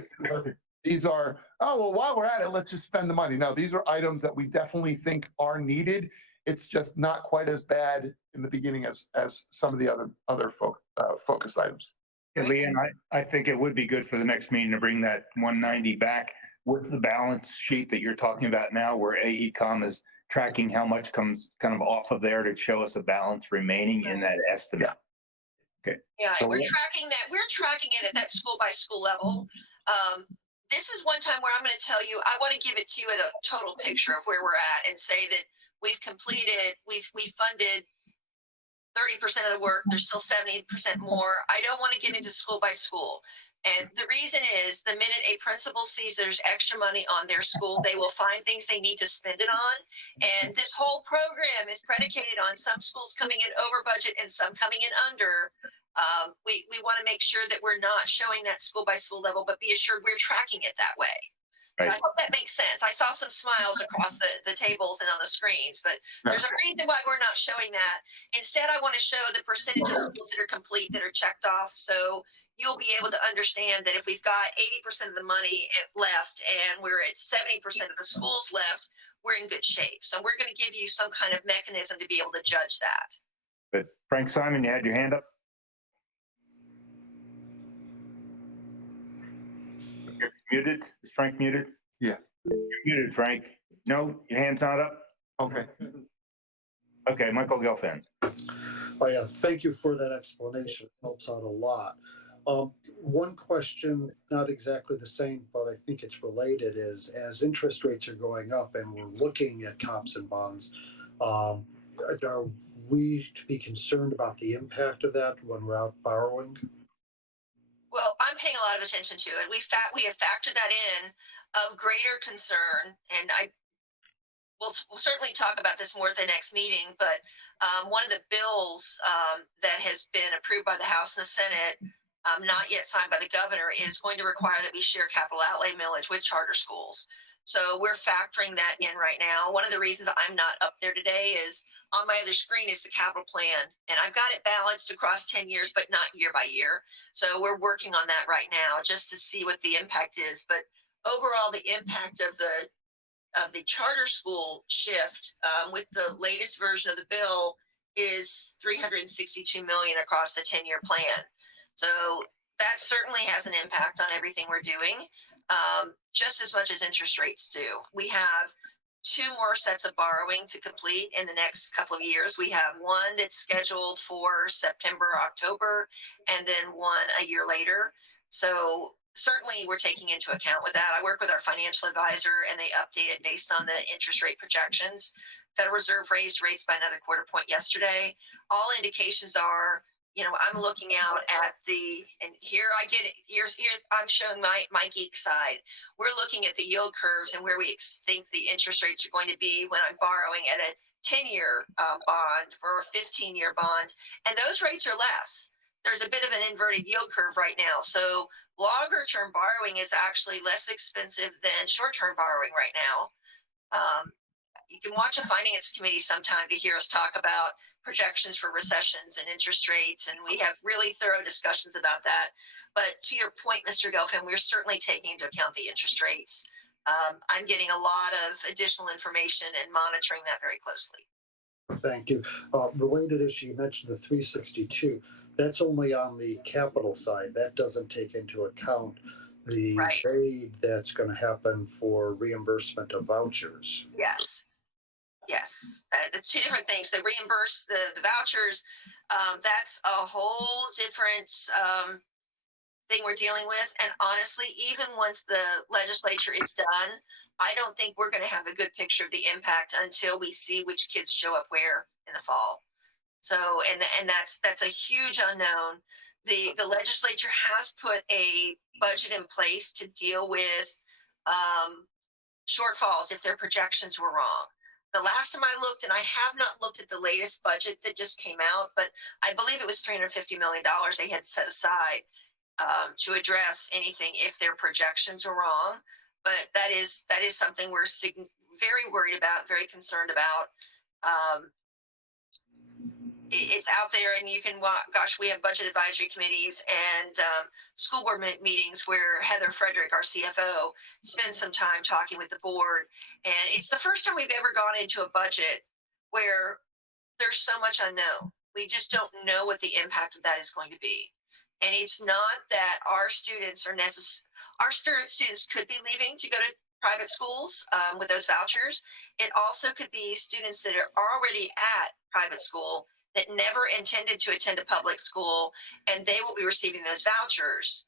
these are, oh, well, while we're at it, let's just spend the money. No, these are items that we definitely think are needed. It's just not quite as bad in the beginning as some of the other focused items. Yeah, Leanne, I think it would be good for the next meeting to bring that 190 back with the balance sheet that you're talking about now, where AECom is tracking how much comes kind of off of there to show us a balance remaining in that estimate. Okay. Yeah, So we're tracking that. We're tracking it at that school by school level. This is one time where I'm going to tell you, I want to give it to you at a total picture of where we're at and say that we've completed, we've funded 30% of the work. There's still 70% more. I don't want to get into school by school. And the reason is the minute a principal sees there's extra money on their school, they will find things they need to spend it on. And this whole program is predicated on some schools coming in over budget and some coming in under. We want to make sure that we're not showing that school by school level, but be assured we're tracking it that way. So I hope that makes sense. I saw some smiles across the tables and on the screens, but there's a reason why we're not showing that. Instead, I want to show the percentage of schools that are complete, that are checked off. So you'll be able to understand that if we've got 80% of the money left and we're at 70% of the schools left, we're in good shape. So we're going to give you some kind of mechanism to be able to judge that. But Frank Simon, you had your hand up. You're muted. Is Frank muted? Yeah. You're muted, Frank. No, your hand's not up. Okay. Okay, Michael Gelfand. Oh yeah, thank you for that explanation. It helps out a lot. One question, not exactly the same, but I think it's related, is as interest rates are going up and we're looking at comps and bonds, are we to be concerned about the impact of that when we're out borrowing? Well, I'm paying a lot of attention to it. We have factored that in of greater concern, and we'll certainly talk about this more at the next meeting, but one of the bills that has been approved by the House and the Senate, not yet signed by the governor, is going to require that we share capital outlay millage with charter schools. So we're factoring that in right now. One of the reasons I'm not up there today is on my other screen is the capital plan, and I've got it balanced across 10 years, but not year by year. So we're working on that right now just to see what the impact is. But overall, the impact of the charter school shift with the latest version of the bill is $362 million across the 10-year plan. So that certainly has an impact on everything we're doing, just as much as interest rates do. We have 2 more sets of borrowing to complete in the next couple of years. We have one that's scheduled for September, October, and then one a year later. So certainly we're taking into account with that. I work with our financial advisor and they update it based on the interest rate projections. Federal Reserve raised rates by another quarter point yesterday. All indications are, I'm looking out at and here I get it. Here's I'm showing my geek side. We're looking at the yield curves and where we think the interest rates are going to be when I'm borrowing at a 10-year bond for a 15-year bond, and those rates are less. There's a bit of an inverted yield curve right now, so longer term borrowing is actually less expensive than short term borrowing right now. You can watch a finance committee sometime to hear us talk about projections for recessions and interest rates, and we have really thorough discussions about that. But to your point, Mr. Gelfand, we're certainly taking into account the interest rates. I'm getting a lot of additional information and monitoring that very closely. Thank you. Related issue, you mentioned the 362. That's only on the capital side. That doesn't take into account the Right. aid that's going to happen for reimbursement of vouchers. Yes. Yes, the two different things. They reimburse the vouchers. That's a whole different thing we're dealing with. And honestly, even once the legislature is done, I don't think we're going to have a good picture of the impact until we see which kids show up where in the fall. So, and that's a huge unknown. The legislature has put a budget in place to deal with shortfalls if their projections were wrong. The last time I looked, and I have not looked at the latest budget that just came out, but I believe it was $350 million they had set aside to address anything if their projections are wrong. But that is something we're very worried about, very concerned about. It's out there, and you can gosh, we have budget advisory committees and school board meetings where Heather Frederick, our CFO, spends some time talking with the board. And it's the first time we've ever gone into a budget where there's so much unknown. We just don't know what the impact of that is going to be. And it's not that our students are our students could be leaving to go to private schools with those vouchers. It also could be students that are already at private school that never intended to attend a public school, and they will be receiving those vouchers.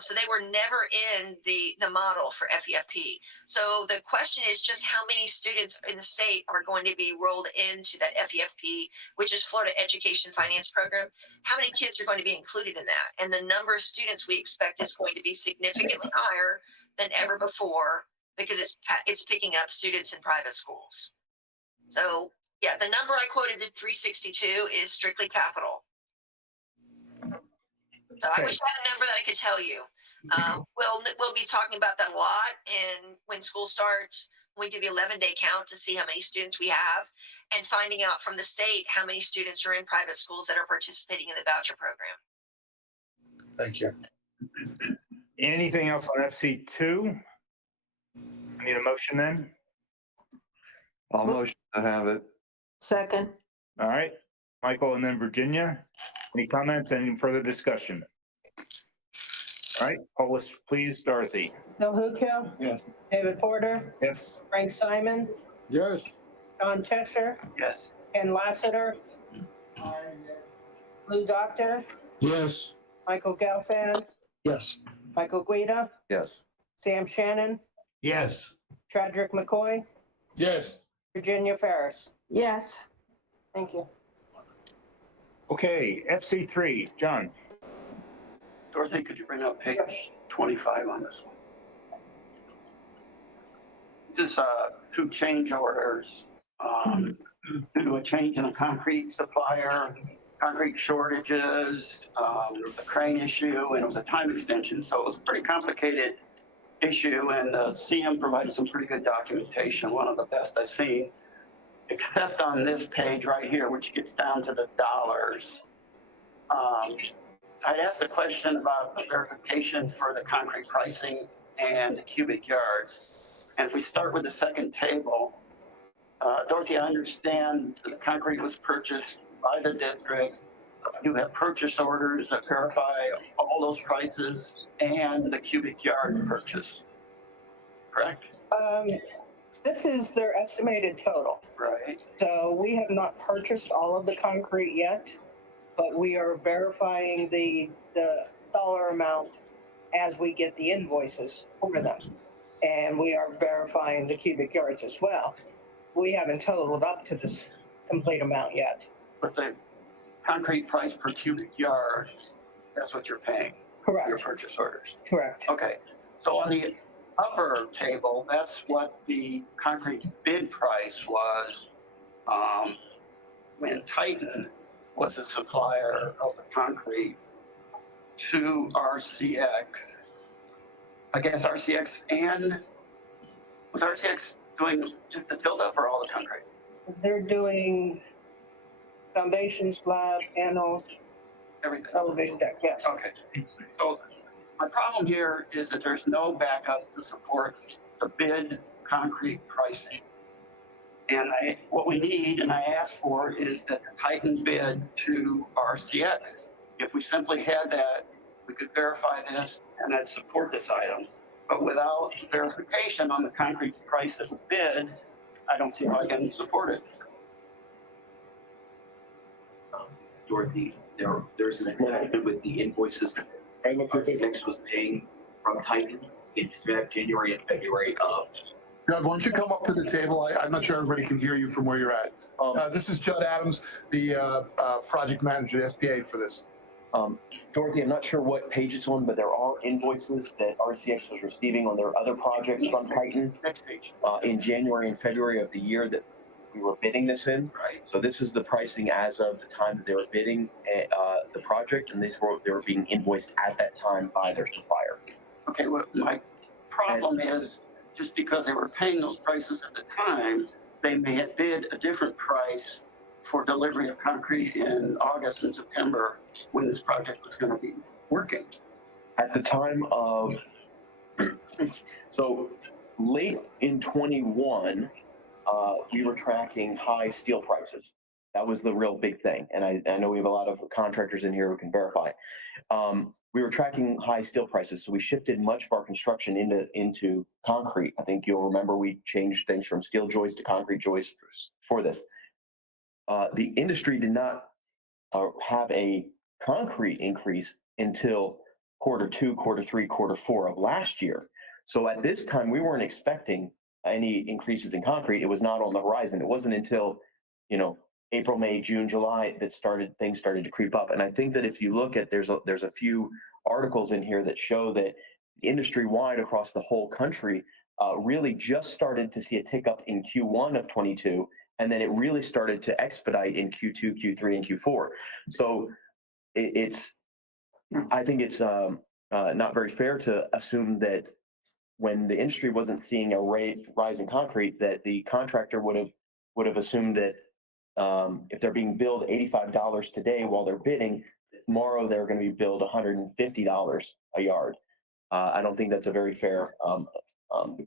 So they were never in the model for FEFP. So the question is just how many students in the state are going to be rolled into that FEFP, which is Florida Education Finance Program. How many kids are going to be included in that? And the number of students we expect is going to be significantly higher than ever before because it's picking up students in private schools. So yeah, the number I quoted at 362 is strictly capital. So I wish I had a number that I could tell you. We'll be talking about that a lot, and when school starts, we do the 11-day count to see how many students we have, and finding out from the state how many students are in private schools that are participating in the voucher program. Thank you. Anything else on FC2? I need a motion then. I'll motion to have it. Second. All right, Michael and then Virginia. Any comments? Any further discussion? All right, poll list, please, Dorothy. Bill Hookio. Yes. David Porter. Yes. Frank Simon. Yes. John Cheshire. Yes. Ken Lassiter. Lou Doctor. Yes. Michael Gelfand. Yes. Michael Guida. Yes. Sam Shannon. Yes. Chadrick McCoy. Yes. Virginia Ferris. Yes. Thank you. Okay, FC3, John. Dorothy, could you bring up page 25 on this one? Just two change orders due to a change in a concrete supplier, concrete shortages, the crane issue, and it was a time extension. So it was a pretty complicated issue, and CM provided some pretty good documentation, one of the best I've seen, except on this page right here, which gets down to the dollars. I'd asked a question about the verification for the concrete pricing and the cubic yards. And if we start with the second table, Dorothy, I understand that the concrete was purchased by the district. You have purchase orders that verify all those prices and the cubic yard purchase, correct? This is their estimated total. Right. So we have not purchased all of the concrete yet, but we are verifying the dollar amount as we get the invoices for them. And we are verifying the cubic yards as well. We haven't totaled up to this complete amount yet. But the concrete price per cubic yard, that's what you're paying. Correct. Your purchase orders. Correct. Okay. So on the upper table, that's what the concrete bid price was when Titan was the supplier of the concrete to RCX. I guess RCX and was RCX doing just the tilt up or all the concrete? They're doing foundation, slab, panels, Everything? elevated deck, yes. Okay, so my problem here is that there's no backup to support the bid concrete pricing. And what we need, and I asked for, is that the Titan bid to RCX. If we simply had that, we could verify this and then support this item. But without verification on the concrete price that was bid, I don't see how I can support it. Dorothy, there's an acknowledgement with the invoices that RCX was paying from Titan in January and February of. Judd, why don't you come up to the table? I'm not sure everybody can hear you from where you're at. This is Judd Adams, the project manager at SPA for this. Dorothy, I'm not sure what page it's on, but there are invoices that RCX was receiving on their other projects from Titan. Next page. In January and February of the year that we were bidding this in. Right. So this is the pricing as of the time that they were bidding the project, and they were being invoiced at that time by their supplier. Okay, well, my problem is just because they were paying those prices at the time, they may have bid a different price for delivery of concrete in August and September when this project was going to be working. At the time of, so late in 21, we were tracking high steel prices. That was the real big thing. And I know we have a lot of contractors in here who can verify. We were tracking high steel prices. So we shifted much of our construction into concrete. I think you'll remember we changed things from steel joists to concrete joists for this. The industry did not have a concrete increase until Q2, Q3, Q4 of last year. So at this time, we weren't expecting any increases in concrete. It was not on the horizon. It wasn't until, April, May, June, July that things started to creep up. And I think that if you look at, there's a few articles in here that show that industry-wide across the whole country really just started to see a tick up in Q1 of 22, and then it really started to expedite in Q2, Q3, and Q4. So I think it's not very fair to assume that when the industry wasn't seeing a rise in concrete, that the contractor would have assumed that if they're being billed $85 today while they're bidding, tomorrow they're going to be billed $150 a yard. I don't think that's a very fair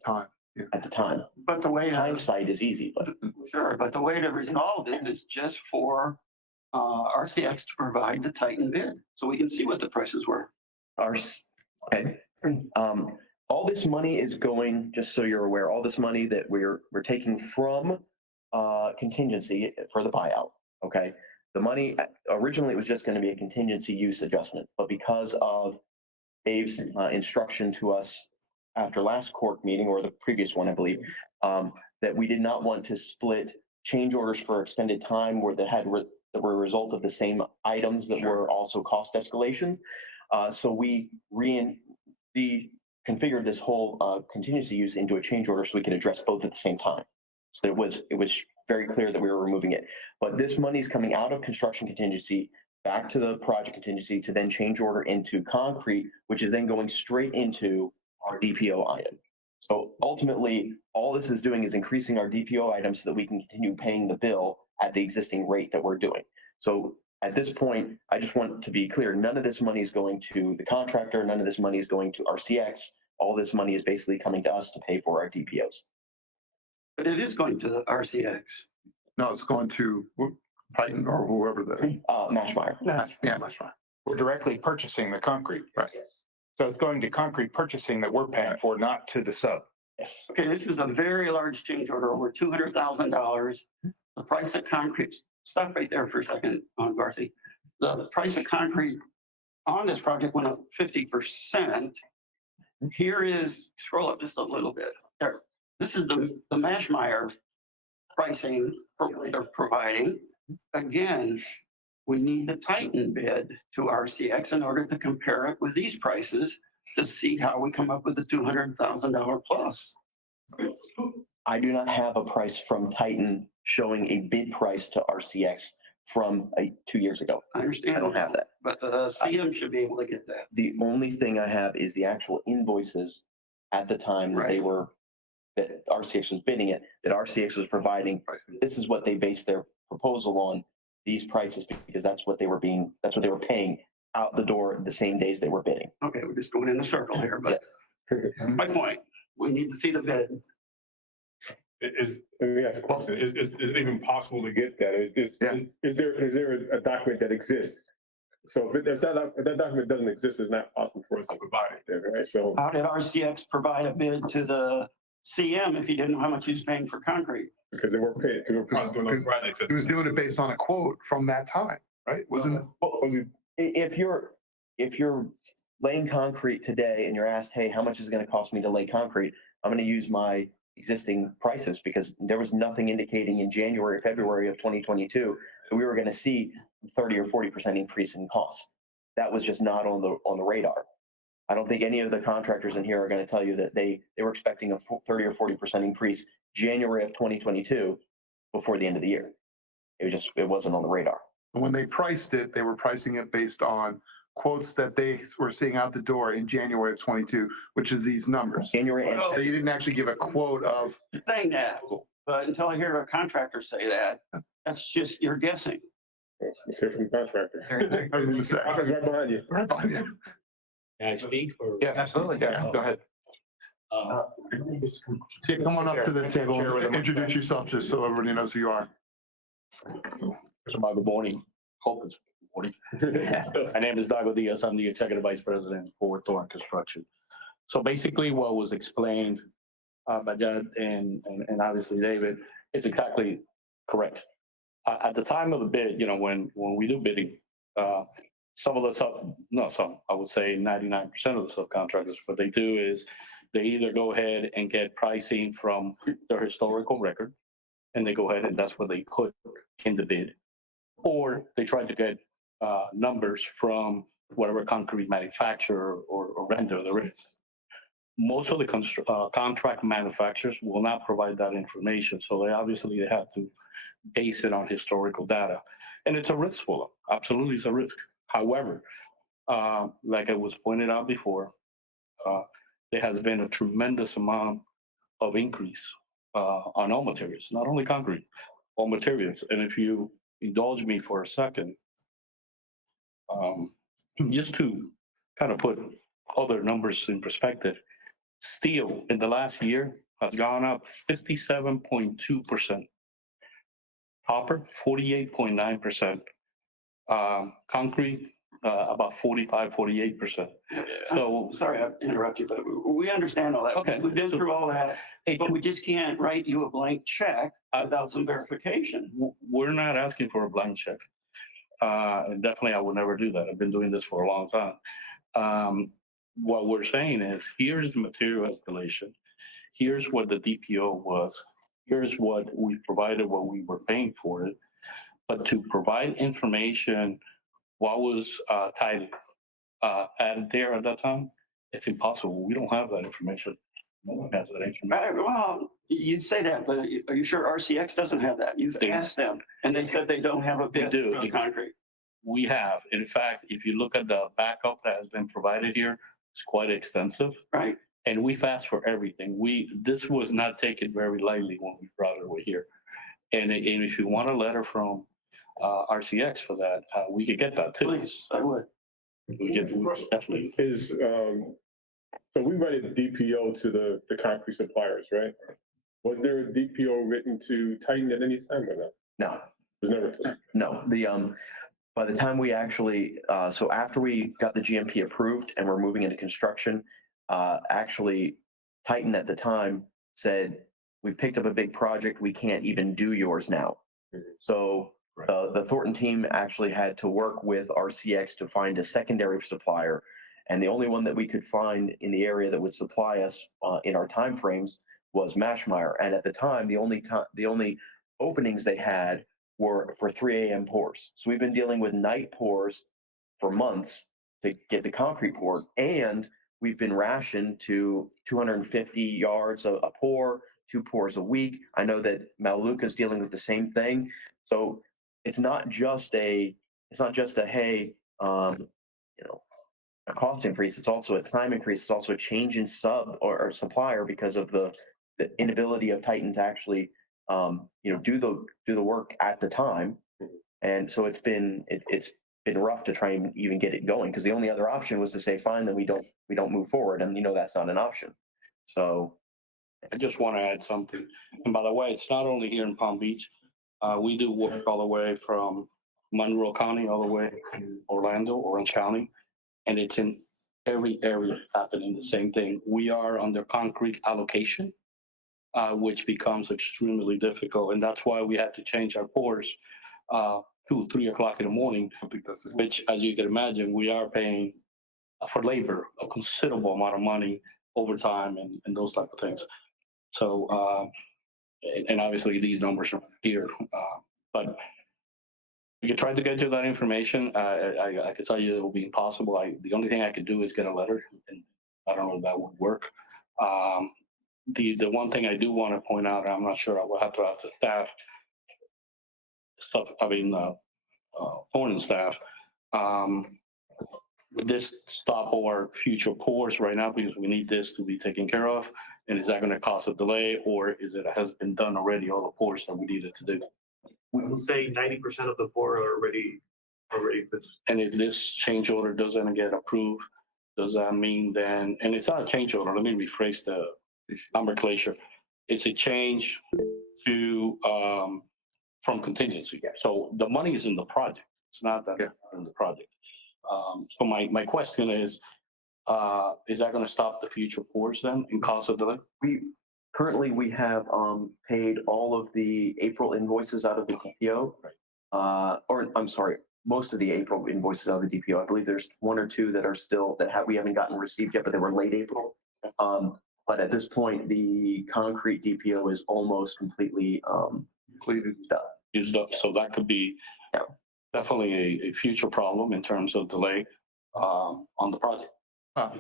time. Yeah. At the time. But the way hindsight is easy, but sure. But the way to resolve it is just for RCX to provide the Titan bid, so we can see what the prices were. Okay. All this money is going, just so you're aware, all this money that we're taking from contingency for the buyout. Okay. The money originally it was just going to be a contingency use adjustment, but because of Dave's instruction to us after last court meeting or the previous one, I believe, that we did not want to split change orders for extended time where that were a result of the same items that were also cost escalations. So we reconfigured this whole contingency use into a change order so we could address both at the same time. So it was very clear that we were removing it. But this money is coming out of construction contingency back to the project contingency to then change order into concrete, which is then going straight into our DPO item. So ultimately, all this is doing is increasing our DPO items so that we can continue paying the bill at the existing rate that we're doing. So at this point, I just want to be clear, none of this money is going to the contractor, none of this money is going to RCX. All this money is basically coming to us to pay for our DPOs. But it is going to the RCX. No, it's going to Titan or whoever the. Mashmeyer. Yeah, Mashmeyer. We're directly purchasing the concrete. Right. So it's going to concrete purchasing that we're paying for, not to the sub. Yes. Okay, this is a very large change order, over $200,000. The price of concrete, stop right there for a second, Garcia. The price of concrete on this project went up 50%. Here is, scroll up just a little bit. There. This is the Mashmeyer pricing they're providing. Again, we need the Titan bid to RCX in order to compare it with these prices to see how we come up with the $200,000 plus. I do not have a price from Titan showing a bid price to RCX from 2 years ago. I understand. I don't have that. But the CM should be able to get that. The only thing I have is the actual invoices at the time that they were that RCX was bidding it, that RCX was providing, this is what they based their proposal on, these prices, because that's what they were paying out the door the same days they were bidding. Okay, we're just going in a circle here, but my point, we need to see the bid. Let me ask a question. Is it even possible to get that? Is there a document that exists? So if that document doesn't exist, it's not possible for us to provide it then, right? So How did RCX provide a bid to the CM if he didn't know how much he was paying for concrete? because they weren't paid, because we're probably doing those projects. He was doing it based on a quote from that time, right? Wasn't it? Well, If you're laying concrete today and you're asked, hey, how much is it going to cost me to lay concrete? I'm going to use my existing prices because there was nothing indicating in January, February of 2022 that we were going to see 30 or 40% increase in costs. That was just not on the radar. I don't think any of the contractors in here are going to tell you that they were expecting a 30 or 40% increase January of 2022 before the end of the year. It wasn't on the radar. When they priced it, they were pricing it based on quotes that they were seeing out the door in January of 22, which is these numbers. January and They didn't actually give a quote of. Saying that, but until I hear a contractor say that, that's just, you're guessing. let's hear from the contractor. I was gonna say. Contractor's right behind you. Right behind you. Can I speak or? Yeah, absolutely. Yeah, go ahead. Come on up to the table, and introduce yourself just so everybody knows who you are. Good morning. Hope it's good morning. My name is Dago Diaz. I'm the Executive Vice President for Thorn Construction. So basically what was explained by Jed and obviously David is exactly correct. At the time of the bid, when we do bidding, some of the I would say 99% of the subcontractors, what they do is they either go ahead and get pricing from their historical record, and they go ahead and that's what they put in the bid. Or they try to get numbers from whatever concrete manufacturer or vendor there is. Most of the contract manufacturers will not provide that information, so they have to base it on historical data. And it's a risk for them. Absolutely, it's a risk. However, like it was pointed out before, there has been a tremendous amount of increase on all materials, not only concrete, all materials. And if you indulge me for a second, just to kind of put other numbers in perspective, steel in the last year has gone up 57.2%. Copper, 48.9%. Concrete, about 48%. So sorry, I interrupted you, but we understand all that. Okay. We've been through all that, but we just can't write you a blank check without some verification. we're not asking for a blank check. And definitely I would never do that. I've been doing this for a long time. What we're saying is, here's the material escalation. Here's what the DPO was. Here's what we provided, what we were paying for it. But to provide information, what was added there at that time, it's impossible. We don't have that information. No one has that information. Well, you'd say that, but are you sure RCX doesn't have that? You've asked them, and they said they don't have a bid for the concrete. We have. In fact, if you look at the backup that has been provided here, it's quite extensive. Right. And we've asked for everything. This was not taken very lightly when we brought it over here. And if you want a letter from RCX for that, we could get that too. Please, I would. We definitely. So we rented the DPO to the concrete suppliers, right? Was there a DPO written to Titan at any time or not? No. It was never. No, by the time we actually, so after we got the GMP approved and we're moving into construction, actually Titan at the time said, we've picked up a big project, we can't even do yours now. So the Thornton team actually had to work with RCX to find a secondary supplier. And the only one that we could find in the area that would supply us in our timeframes was Mashmeyer. And at the time, the only openings they had were for 3 a.m. pours. So we've been dealing with night pours for months to get the concrete poured. And we've been rationed to 250 yards a pour, 2 pours a week. I know that Maluka is dealing with the same thing. So it's not just a hey, a cost increase. It's also a time increase. It's also a change in sub or supplier because of the the inability of Titan to actually, do the work at the time. And so it's been rough to try and even get it going, because the only other option was to say, fine, then we don't move forward. And that's not an option. So I just want to add something. And by the way, it's not only here in Palm Beach. We do work all the way from Monroe County all the way to Orlando, Orange County, and it's in every area happening the same thing. We are under concrete allocation, which becomes extremely difficult, and that's why we had to change our pours 2, 3 o'clock in the morning. I think that's it. Which, as you can imagine, we are paying for labor a considerable amount of money, overtime, and those type of things. So, and obviously these numbers are here, but we could try to get you that information. I could tell you it will be impossible. The only thing I could do is get a letter, and I don't know if that would work. The one thing I do want to point out, and I'm not sure, I will have to ask the staff, phone and staff, would this stop our future pours right now, because we need this to be taken care of? And is that going to cause a delay, or is it has been done already, all the pours that we needed to do? We will say 90% of the four are already fixed. And if this change order doesn't get approved, does that mean then, and it's not a change order, let me rephrase the nomenclature. It's a change to, from contingency. So the money is in the project. It's not that it's in the project. So my question is that going to stop the future pours then and cause a delay? Currently, we have paid all of the April invoices out of the DPO. Or I'm sorry, most of the April invoices out of the DPO. I believe there's 1 or 2 that are still we haven't gotten received yet, but they were late April. But at this point, the concrete DPO is almost completely Completed. Used up. So that could be definitely a future problem in terms of delay on the project. But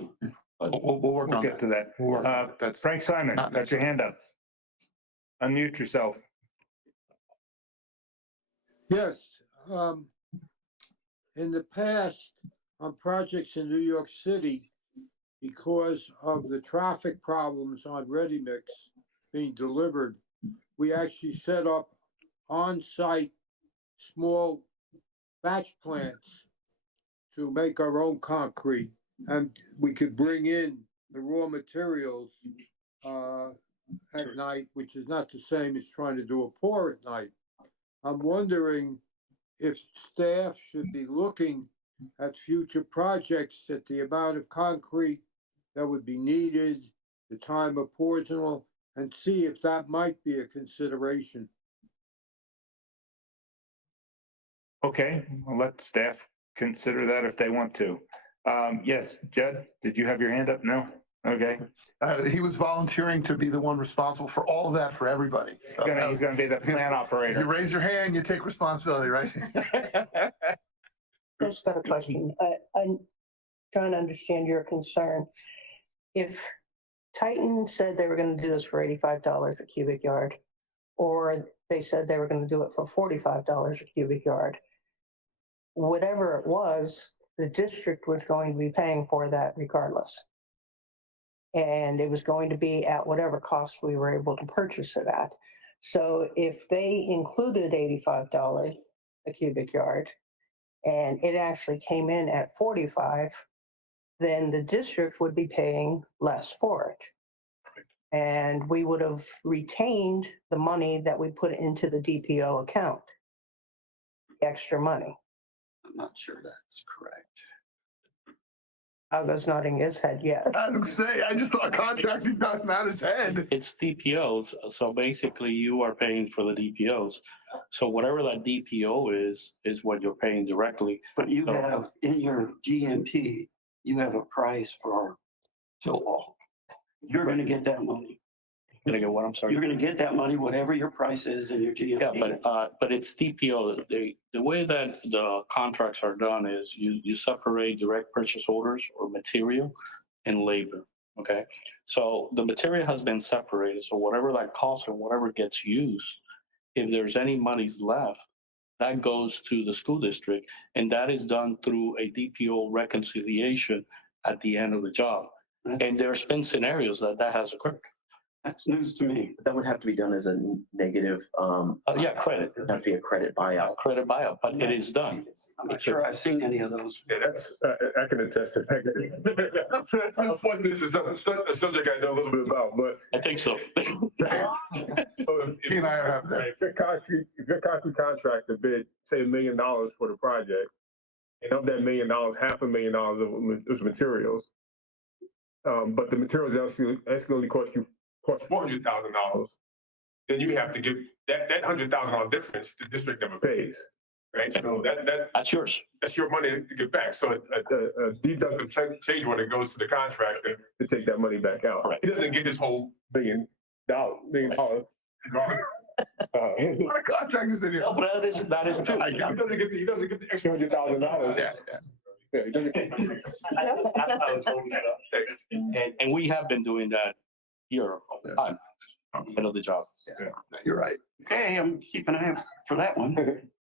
We'll work on that. Get to that. That's Frank Simon, got your hand up. Unmute yourself. Yes, in the past, on projects in New York City, because of the traffic problems on ready mix being delivered, we actually set up on-site small batch plants to make our own concrete, and we could bring in the raw materials at night, which is not the same as trying to do a pour at night. I'm wondering if staff should be looking at future projects, at the amount of concrete that would be needed, the time of pours and all, and see if that might be a consideration. Okay, I'll let staff consider that if they want to. Yes, Judd, did you have your hand up? No? Okay. He was volunteering to be the one responsible for all of that for everybody. He's gonna be the plant operator. You raise your hand, you take responsibility, right? Just got a question. I'm trying to understand your concern. If Titan said they were gonna do this for $85 a cubic yard, or they said they were gonna do it for $45 a cubic yard, whatever it was, the district was going to be paying for that regardless. And it was going to be at whatever cost we were able to purchase it at. So if they included $85 a cubic yard, and it actually came in at 45, then the district would be paying less for it. And we would have retained the money that we put into the DPO account, extra money. I'm not sure that's correct. Algo's nodding his head, yeah. I don't say, I just saw a contract nodding out his head. It's DPOs, so basically you are paying for the DPOs. So whatever that DPO is what you're paying directly. But you So- have, in your GMP, you have a price for fill wall. You're gonna get that money. Gonna get what, I'm sorry? You're gonna get that money, whatever your price is in your GMP. Yeah, but it's DPO. The way that the contracts are done is you separate direct purchase orders or material and labor, okay? So the material has been separated, so whatever that costs and whatever gets used, if there's any monies left, that goes to the school district, and that is done through a DPO reconciliation at the end of the job. And there's been scenarios that has occurred. That's news to me. That would have to be done as a negative, Yeah, credit, it would have to be a credit buyout. credit buyout, but it is done. I'm not sure I've seen any of those. Yeah, that's, I can attest to that. Unfortunately, this is a subject I know a little bit about, but. I think so. So if He and I are having that. if your concrete contractor bid, say $1 million for the project, and of that $1 million, $500,000 was materials. But the materials actually only cost $400,000. Then you have to give that $100,000 difference the district never pays, right? So That's yours. that's your money to get back. So a deed doesn't change when it goes to the contractor to take that money back out. Right. He doesn't get his whole $1 million. A lot of contractors in here. No, but that is true. He doesn't get the extra $100,000. Yeah. Yeah, he doesn't get. And we have been doing that here all the time. I know the job. Yeah, you're right. Okay, I'm keeping an eye out for that one.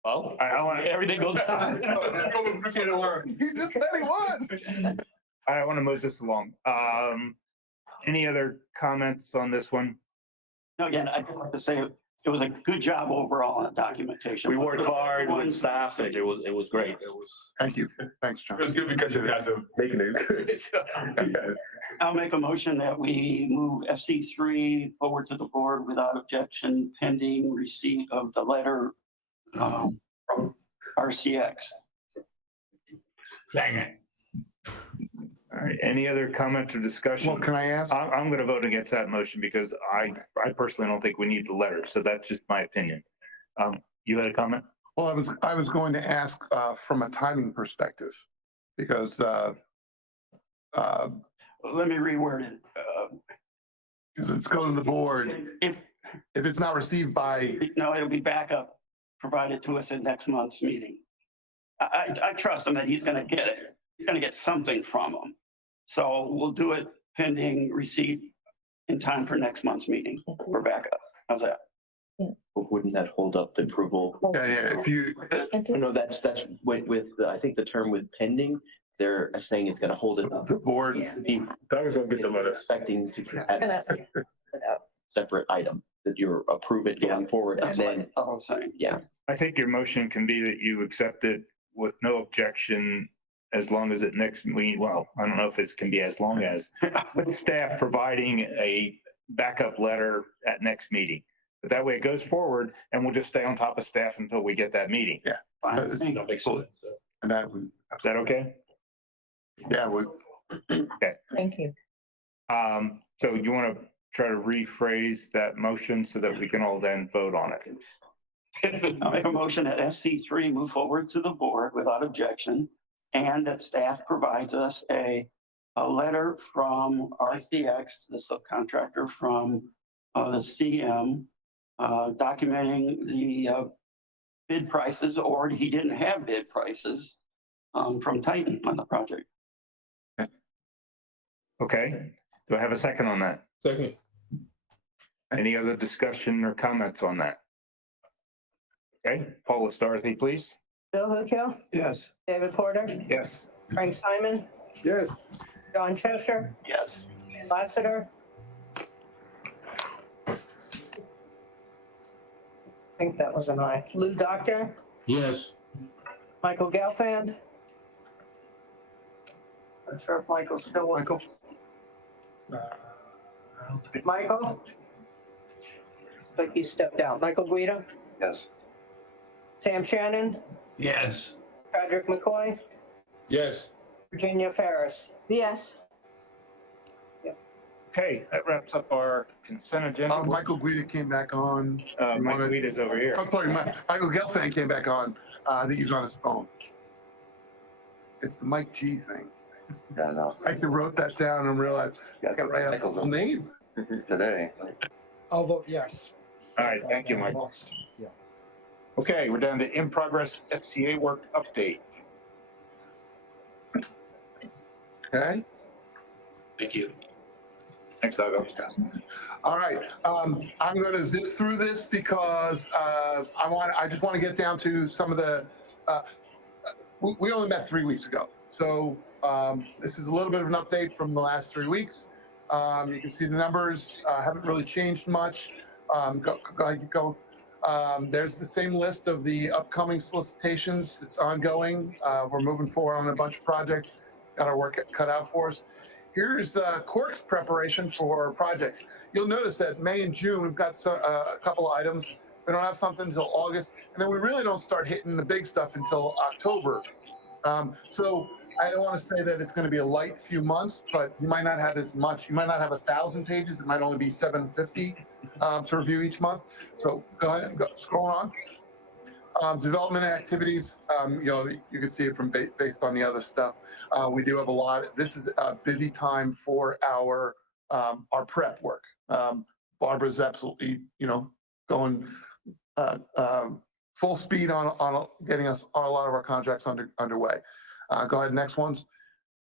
Well, I want to, everything goes. He just said he was. I want to move this along. Any other comments on this one? No, again, I'd like to say it was a good job overall on documentation. We worked hard with staff and it was great. It was. Thank you. Thanks, John. It was good because you guys are making it. I'll make a motion that we move FC3 forward to the board without objection pending receipt of the letter from RCX. Dang it. All right, any other comments or discussion? Well, can I ask? I'm going to vote against that motion because I personally don't think we need the letter. So that's just my opinion. You had a comment? Well, I was going to ask from a timing perspective, because Let me reword it. because it's going to the board. If it's not received by, no, it'll be backup provided to us at next month's meeting. I trust him that he's going to get it. He's going to get something from them. So we'll do it pending receipt in time for next month's meeting for backup. How's that? Wouldn't that hold up the approval? yeah, if you, No, that's with, I think the term with pending, they're saying it's gonna hold it up. the board, Doug's gonna get the letter. Expecting to add a separate item that you approve it going forward and That's then, what I'm saying. yeah. I think your motion can be that you accept it with no objection as long as it next meeting, well, I don't know if it can be as long as, with staff providing a backup letter at next meeting. But that way it goes forward and we'll just stay on top of staff until we get that meeting. yeah. Fine. That makes sense. And that would, Is that okay? yeah, would. Thank you. So you want to try to rephrase that motion so that we can all then vote on it? I'll make a motion that SC3 move forward to the board without objection, and that staff provides us a letter from RCX, the subcontractor from the CM, documenting the bid prices, or he didn't have bid prices from Titan on the project. Okay, do I have a second on that? Second. Any other discussion or comments on that? Okay, Paula Starthy, please. Bill Hookio, Yes. David Porter, Yes. Frank Simon, Yes. John Cheshire, Yes. Lassiter. I think that was an aye. Lou Doctor, Yes. Michael Gelfand. Not sure if Michael's still with. Michael? But he stepped out. Michael Guido, Yes. Sam Shannon, Yes. Patrick McCoy, Yes. Virginia Ferris. Yes. Okay, that wraps up our consent agenda. Michael Guida came back on. Mike Guida's over here. Oh, sorry, Michael Gelfand came back on. I think he's on his phone. It's the Mike G thing. Yeah, no. I wrote that down and realized I got right up his name. Today. I'll vote yes. All right, thank you, Michael. Yeah. Okay, we're down to in progress FCA work update. Okay. Thank you. Thanks, Doug. All right, I'm gonna zip through this because I just want to get down to some of the, we only met 3 weeks ago. So this is a little bit of an update from the last 3 weeks. You can see the numbers haven't really changed much. Go ahead, go. There's the same list of the upcoming solicitations. It's ongoing. We're moving forward on a bunch of projects. Got our work cut out for us. Here's Cork's preparation for projects. You'll notice that May and June, we've got a couple of items. We don't have something until August, and then we really don't start hitting the big stuff until October. So I don't want to say that it's going to be a light few months, but you might not have as much. You might not have 1,000 pages. It might only be 750 to review each month. So go ahead, scroll on. Development activities, you can see it from based on the other stuff. We do have a lot. This is a busy time for our prep work. Barbara's absolutely, going full speed on getting us a lot of our contracts underway. Go ahead, next ones.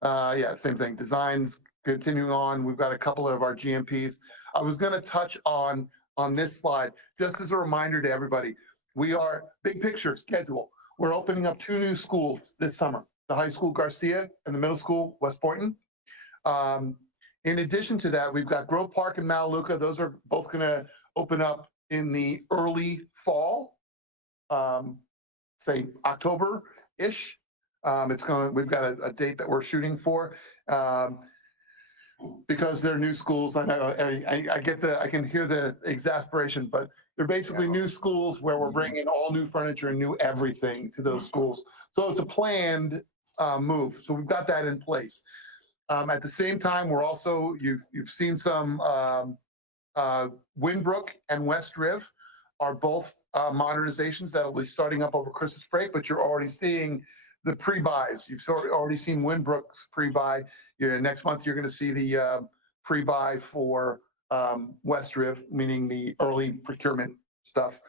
Yeah, same thing. Designs continuing on. We've got a couple of our GMPs. I was going to touch on this slide just as a reminder to everybody. We are big picture schedule. We're opening up 2 new schools this summer: the high school Garcia and the middle school West Boynton. In addition to that, we've got Grove Park and Malaluca. Those are both going to open up in the early fall, say October-ish. We've got a date that we're shooting for. Because they're new schools, I know I can hear the exasperation, but they're basically new schools where we're bringing all new furniture and new everything to those schools. So it's a planned move. So we've got that in place. At the same time, we're also you've seen some Winbrook and West Riv are both modernizations that will be starting up over Christmas break, but you're already seeing the pre-buys. You've already seen Winbrook's pre-buy. Next month, you're going to see the pre-buy for West Riv, meaning the early procurement stuff.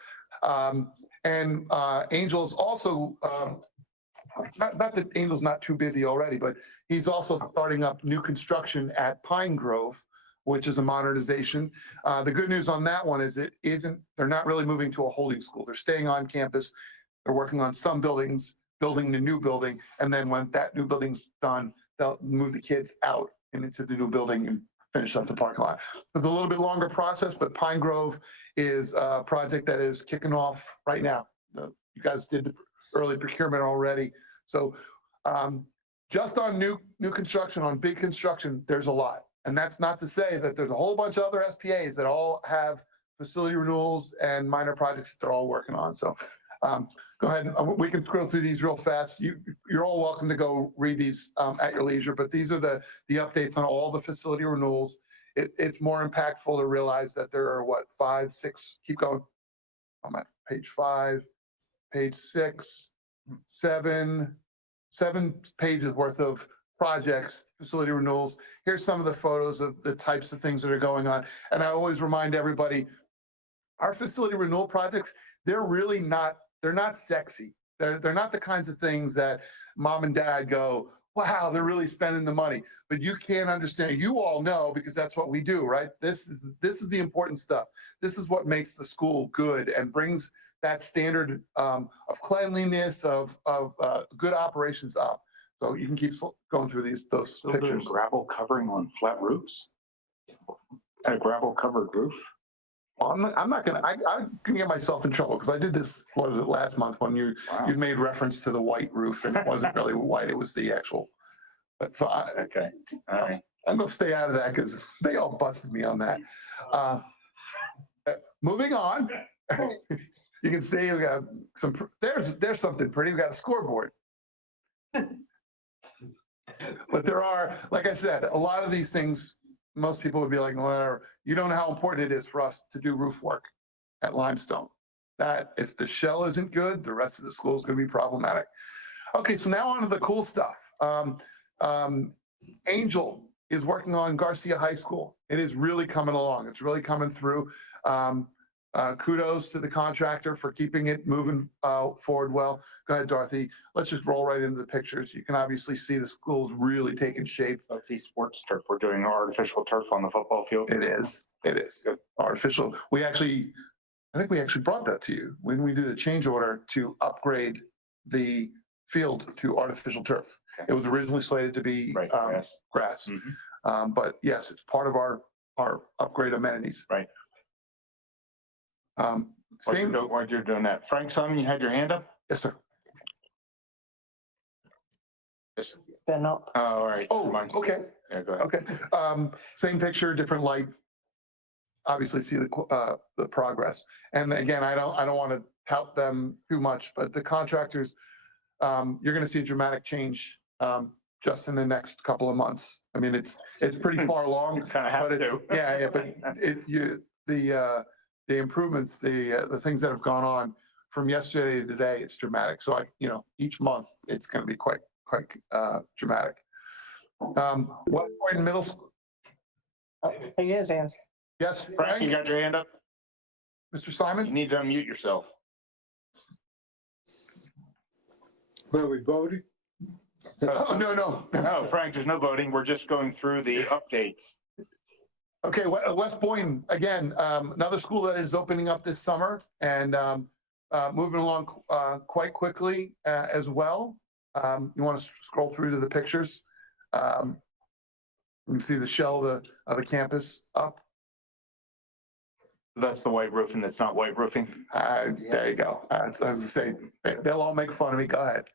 And Angel's also, not that Angel's not too busy already, but he's also starting up new construction at Pine Grove, which is a modernization. The good news on that one is they're not really moving to a holding school. They're staying on campus. They're working on some buildings, building the new building, and then when that new building's done, they'll move the kids out and into the new building and finish up the parking lot. It's a little bit longer process, but Pine Grove is a project that is kicking off right now. You guys did the early procurement already. So just on new construction, on big construction, there's a lot. And that's not to say that there's a whole bunch of other SPAs that all have facility renewals and minor projects that they're all working on. So go ahead. We can scroll through these real fast. You're all welcome to go read these at your leisure, but these are the updates on all the facility renewals. It's more impactful to realize that there are 5, 6, keep going. I'm at page 5, page 6, 7 pages worth of projects, facility renewals. Here's some of the photos of the types of things that are going on. And I always remind everybody, our facility renewal projects, they're not sexy. They're not the kinds of things that mom and dad go, wow, they're really spending the money. But you can't understand. You all know, because that's what we do, right? This is the important stuff. This is what makes the school good and brings that standard of cleanliness, of good operations up. So you can keep going through those pictures. Gravel covering on flat roofs? A gravel covered roof? Well, I'm not gonna. I can get myself in trouble because I did this. What was it, last month when you made reference to the white roof and it wasn't really white. It was the actual. But so okay, all right. I'm gonna stay out of that because they all busted me on that. Moving on. You can see we got some. There's something pretty. We got a scoreboard. But there are, like I said, a lot of these things. Most people would be like, whatever. You don't know how important it is for us to do roof work at Limestone. That if the shell isn't good, the rest of the school is going to be problematic. Okay, so now on to the cool stuff. Angel is working on Garcia High School. It is really coming along. It's really coming through. Kudos to the contractor for keeping it moving forward well. Go ahead, Dorothy. Let's just roll right into the pictures. You can obviously see the school's really taking shape. The sports turf. We're doing artificial turf on the football field. It is. Artificial. I think we actually brought that to you when we did the change order to upgrade the field to artificial turf. Okay. It was originally slated to be grass. But yes, it's part of our upgrade amenities. Right. While Same, you're doing that, Frank Simon, you had your hand up? yes, sir. Yes. Been up. Oh, all right. Oh, Never mind. okay. Yeah, go ahead. Okay, same picture, different light. Obviously see the progress. And again, I don't want to tout them too much, but the contractors, you're gonna see a dramatic change, just in the next couple of months. I mean, it's pretty far along. Kind of have But to. yeah, but the improvements, the things that have gone on from yesterday to today, it's dramatic. So each month, it's gonna be quite dramatic. West Point Middle School, He is, Ann. yes, Frank, you Frank, got your hand up? Mr. You Simon? need to unmute yourself. Were we voting? Oh, no. No, Frank, there's no voting. We're just going through the updates. Okay, West Boynton, again, another school that is opening up this summer and moving along quite quickly as well. You want to scroll through to the pictures. You can see the shell of the campus up. That's the white roofing that's not white roofing. There you go. I was gonna say, they'll all make fun of me. Go ahead.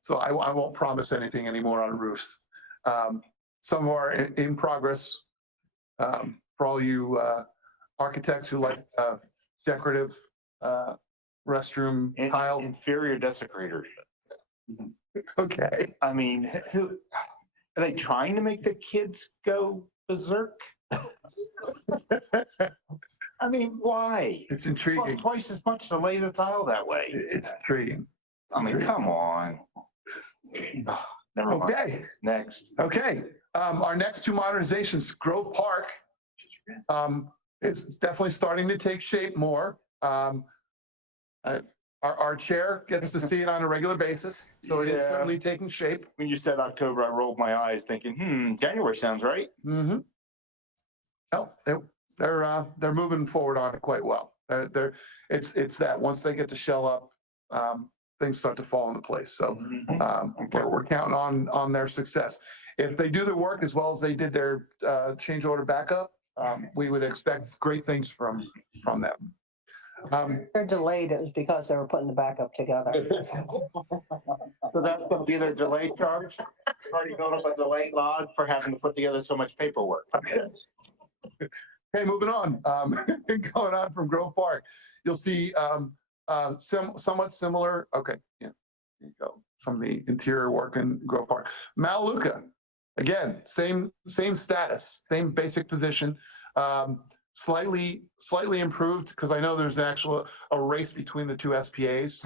So I won't promise anything anymore on roofs. Some are in progress. For all you architects who like decorative restroom tile. Inferior desecrators. Okay. I mean, are they trying to make the kids go berserk? I mean, why? It's intriguing. Twice as much to lay the tile that way. It's intriguing. I mean, come on. Oh, never mind. Okay. Next. Okay. Our next two modernizations, Grove Park, it's definitely starting to take shape more. Our chair gets to see it on a regular basis, so it is Yeah. certainly taking shape. When you said October, I rolled my eyes thinking, January sounds right. Mm-hmm. No, they're moving forward on it quite well. It's that once they get the shell up, things start to fall into place. So we're counting on their success. If they do the work as well as they did their change order backup, we would expect great things from them. They're delayed is because they were putting the backup together. So that's gonna be their delay charge? They've already built up a delay log for having to put together so much paperwork. Okay, moving on. Going on from Grove Park, you'll see somewhat similar. Okay, yeah, there you go. Some of the interior work in Grove Park. Maluka, again, same status, same basic position. Slightly improved because I know there's a race between the two SPAs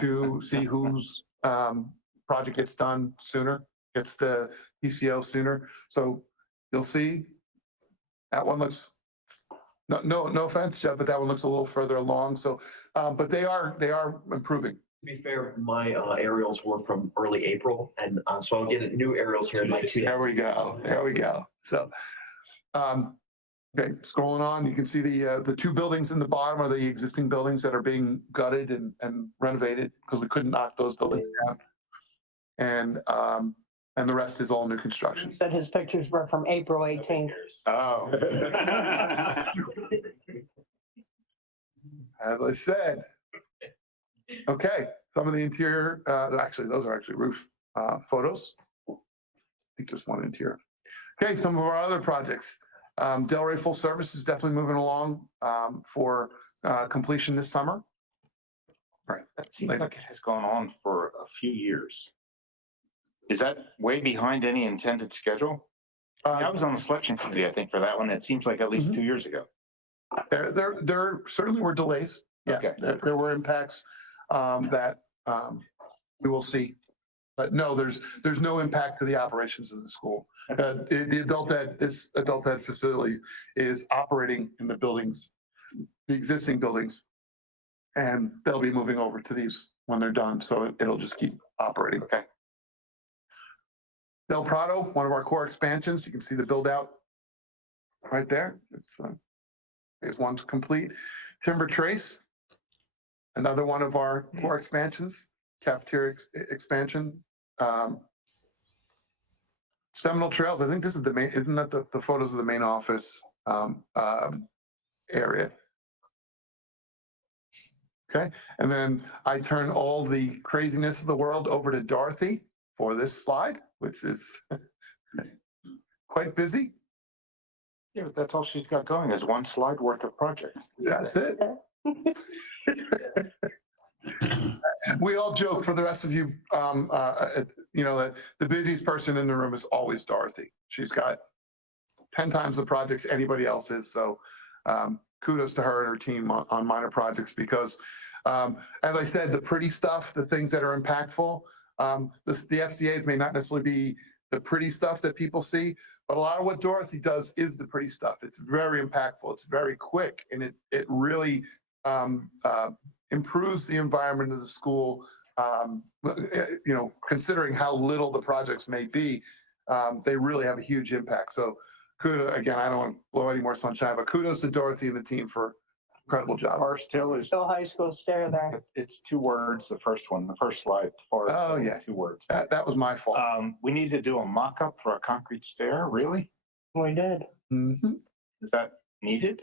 to see whose project gets done sooner, gets the PCO sooner. So you'll see that one looks, no offense, Jeff, but that one looks a little further along. So, but they are improving. To be fair, my aerials were from early April, and so I'll get new aerials here in like 2 days. There we go. So, okay, scrolling on, you can see the two buildings in the bottom are the existing buildings that are being gutted and renovated because we couldn't knock those buildings down. And the rest is all new construction. Said his pictures were from April 18th. Oh. As I said. Okay, some of the interior, actually, those are actually roof photos. I think just one interior. Okay, some of our other projects. Delray Full Service is definitely moving along for completion this summer. Right, that seems like it has gone on for a few years. Is that way behind any intended schedule? I was on the selection committee, I think, for that one. It seems like at least 2 years ago. There certainly were delays. Yeah, Okay. there were impacts that we will see. But no, there's no impact to the operations of the school. This adult ed facility is operating in the buildings, the existing buildings. And they'll be moving over to these when they're done. So it'll just keep operating. Okay. Del Prado, one of our core expansions. You can see the build out right there. It's phase one's complete. Timber Trace, another one of our core expansions, cafeteria expansion. Seminole Trails, I think this is the main, isn't that the photos of the main office area? Okay, and then I turn all the craziness of the world over to Dorothy for this slide, which is quite busy. Yeah, but that's all she's got going is one slide worth of projects. That's it. We all joke for the rest of you, that the busiest person in the room is always Dorothy. She's got 10 times the projects anybody else is. So kudos to her and her team on minor projects because, as I said, the pretty stuff, the things that are impactful, the FCAs may not necessarily be the pretty stuff that people see, but a lot of what Dorothy does is the pretty stuff. It's very impactful. It's very quick, and it really improves the environment of the school. Considering how little the projects may be, they really have a huge impact. So kudos, again, I don't want to blow any more sunshine, but kudos to Dorothy and the team for incredible job. Forest Hill is, Still high school stare there. it's 2 words, the first one, the first slide. Forest Oh, Hill, yeah. 2 words. That was my fault. We need to do a mock-up for a concrete stair, really? We did. Mm-hmm. Is that needed?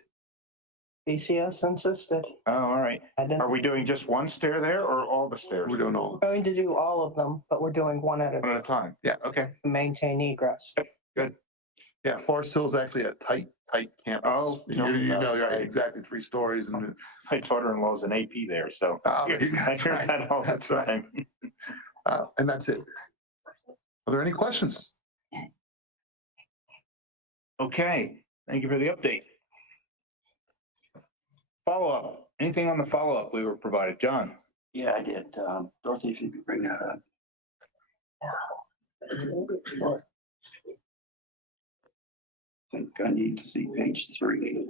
BCS insisted. Oh, all right. I didn't. Are we doing just one stair there or all the stairs? We don't know. We're going to do all of them, but we're doing one at One at a time. Yeah, okay. to maintain egress. Good. Yeah, Forest Hill is actually a tight campus. Oh, you know, right, exactly 3 stories. And My daughter-in-law's an AP there, so I hear that all the time. and that's it. Are there any questions? Okay, thank you for the update. Follow-up, anything on the follow-up we were provided, John? Yeah, I did. Dorothy, if you could bring that up. I think I need to see page 3.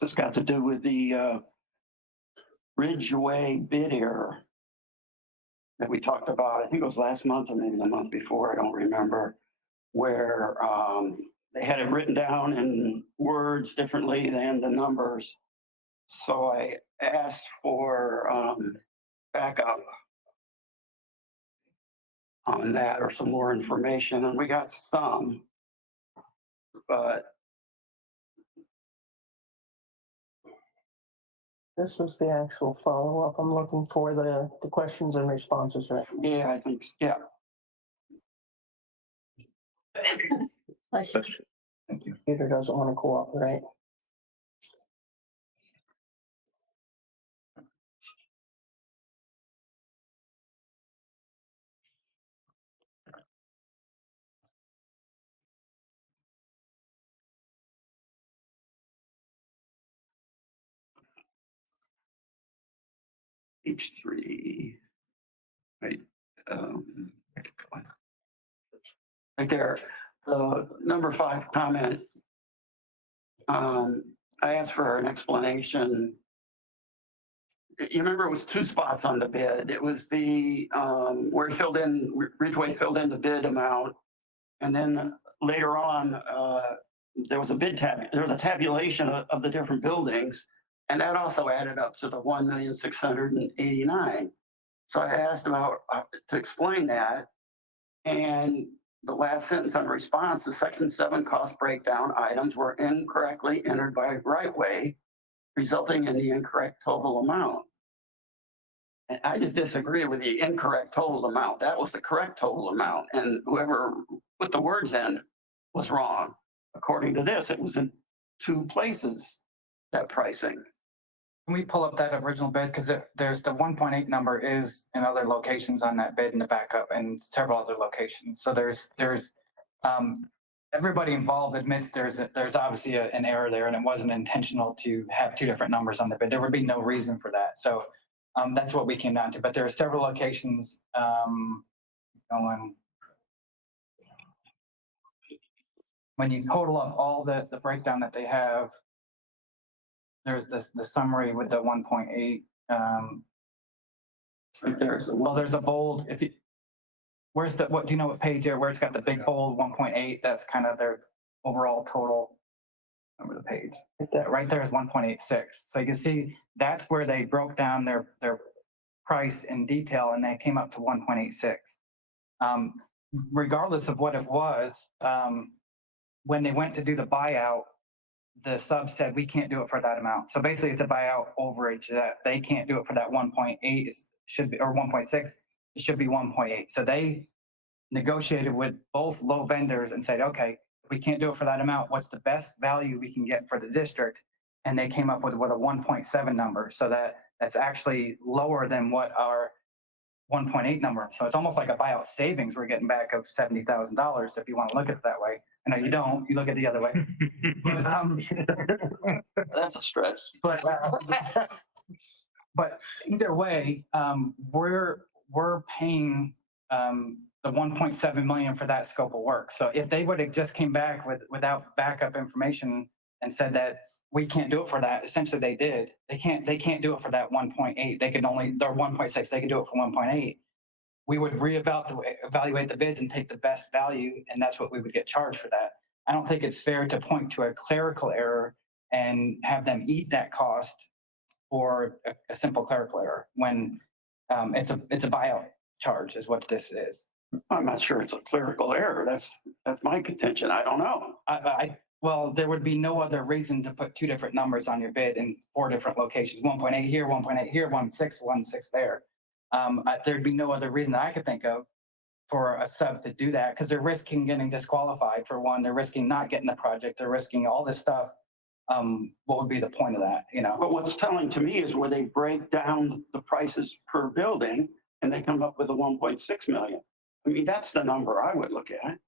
This got to do with the Ridgeway bid error that we talked about. I think it was last month or maybe the month before, I don't remember, where they had it written down in words differently than the numbers. So I asked for backup on that or some more information, and we got some, but This was the actual follow-up. I'm looking for the questions and responses, right? yeah, I think, yeah. Computer doesn't want to cooperate. Page 3. Right. Right there, number 5 comment. I asked for an explanation. You remember it was 2 spots on the bid. It was the where it filled in, Ridgeway filled in the bid amount. And then later on, there was a tabulation of the different buildings. And that also added up to the 1,689,000. So I asked about to explain that. And the last sentence on response, the section 7 cost breakdown items were incorrectly entered by Rightway, resulting in the incorrect total amount. And I just disagree with the incorrect total amount. That was the correct total amount. And whoever put the words in was wrong. According to this, it was in 2 places, that pricing. Can we pull up that original bid? Because there's the 1.8 number is in other locations on that bid in the backup and several other locations. So there's everybody involved admits there's obviously an error there, and it wasn't intentional to have 2 different numbers on the bid. There would be no reason for that. So that's what we came down to. But there are several locations going. When you total up all the breakdown that they have, there's the summary with the 1.8. Right there's there's a bold. Where's the, what do you know what page there where it's got the big bold 1.8? That's kind of their overall total. Remember the page? Right there is 1.86. So you can see that's where they broke down their price in detail, and they came up to 1.86. Regardless of what it was, when they went to do the buyout, the sub said we can't do it for that amount. So basically, it's a buyout overage that they can't do it for that 1.8. It should be, or 1.6. It should be 1.8. So they negotiated with both low vendors and said, okay, if we can't do it for that amount, what's the best value we can get for the district? And they came up with a 1.7 number. So that's actually lower than what our 1.8 number. So it's almost like a buyout savings we're getting back of $70,000 if you want to look at it that way. I know you don't. You look at it the other way. That's a stretch. But either way, we're paying the 1.7 million for that scope of work. So if they would have just came back without backup information and said that we can't do it for that, essentially they did. They can't do it for that 1.8. They could only, they're 1.6. They can do it for 1.8. We would evaluate the bids and take the best value, and that's what we would get charged for that. I don't think it's fair to point to a clerical error and have them eat that cost for a simple clerical error when it's a buyout charge is what this is. I'm not sure it's a clerical error. That's my contention. I don't know. Well, there would be no other reason to put two different numbers on your bid in 4 different locations, 1.8 here, 1.8 here, 1.6 there. There'd be no other reason that I could think of for a sub to do that because they're risking getting disqualified for one. They're risking not getting the project. They're risking all this stuff. What would be the point of that, you know? But what's telling to me is where they break down the prices per building and they come up with a 1.6 million. I mean, that's the number I would look at.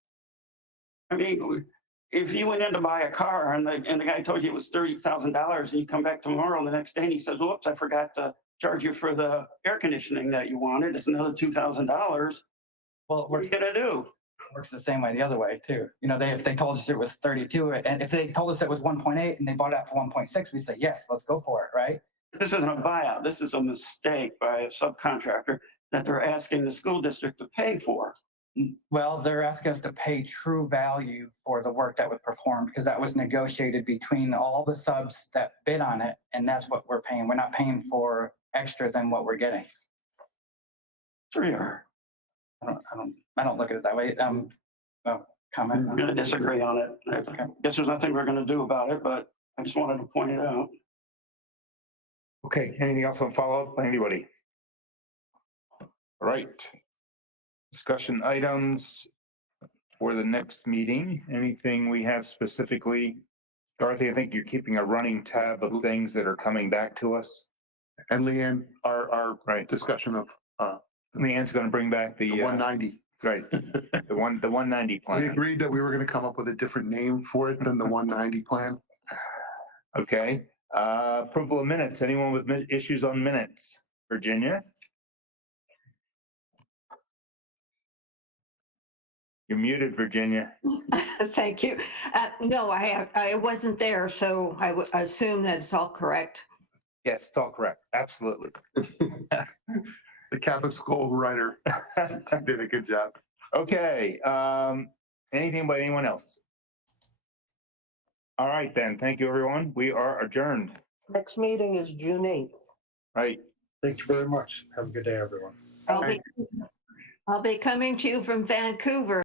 I mean, if you went in to buy a car and the guy told you it was $30,000 and you come back tomorrow and the next day and he says, whoops, I forgot to charge you for the air conditioning that you wanted. It's another $2,000. Well, what are you gonna do? It works the same way the other way too. You know, if they told us it was 32 and if they told us it was 1.8 and they bought it out for 1.6, we say, yes, let's go for it, right? This isn't a buyout. This is a mistake by a subcontractor that they're asking the school district to pay for. Well, they're asking us to pay true value for the work that was performed because that was negotiated between all the subs that bid on it, and that's what we're paying. We're not paying for extra than what we're getting. Sure you are. I don't look at it that way. Comment. I'm gonna disagree on it. I guess there's nothing we're gonna do about it, but I just wanted to point it out. Okay, anything else on follow-up by anybody? All right. Discussion items for the next meeting. Anything we have specifically? Dorothy, I think you're keeping a running tab of things that are coming back to us. And Leanne, our Right. discussion of Leanne's gonna bring back the 190. Right, the 190 We plan. agreed that we were gonna come up with a different name for it than the 190 plan. Okay, approval of minutes. Anyone with issues on minutes? Virginia? You're muted, Virginia. Thank you. No, I wasn't there, so I would assume that it's all correct. Yes, it's all correct. Absolutely. The Catholic school writer did a good job. Okay, anything by anyone else? All right, then. Thank you, everyone. We are adjourned. Next meeting is June 8th. Right. Thank you very much. Have a good day, everyone. I'll be coming to you from Vancouver.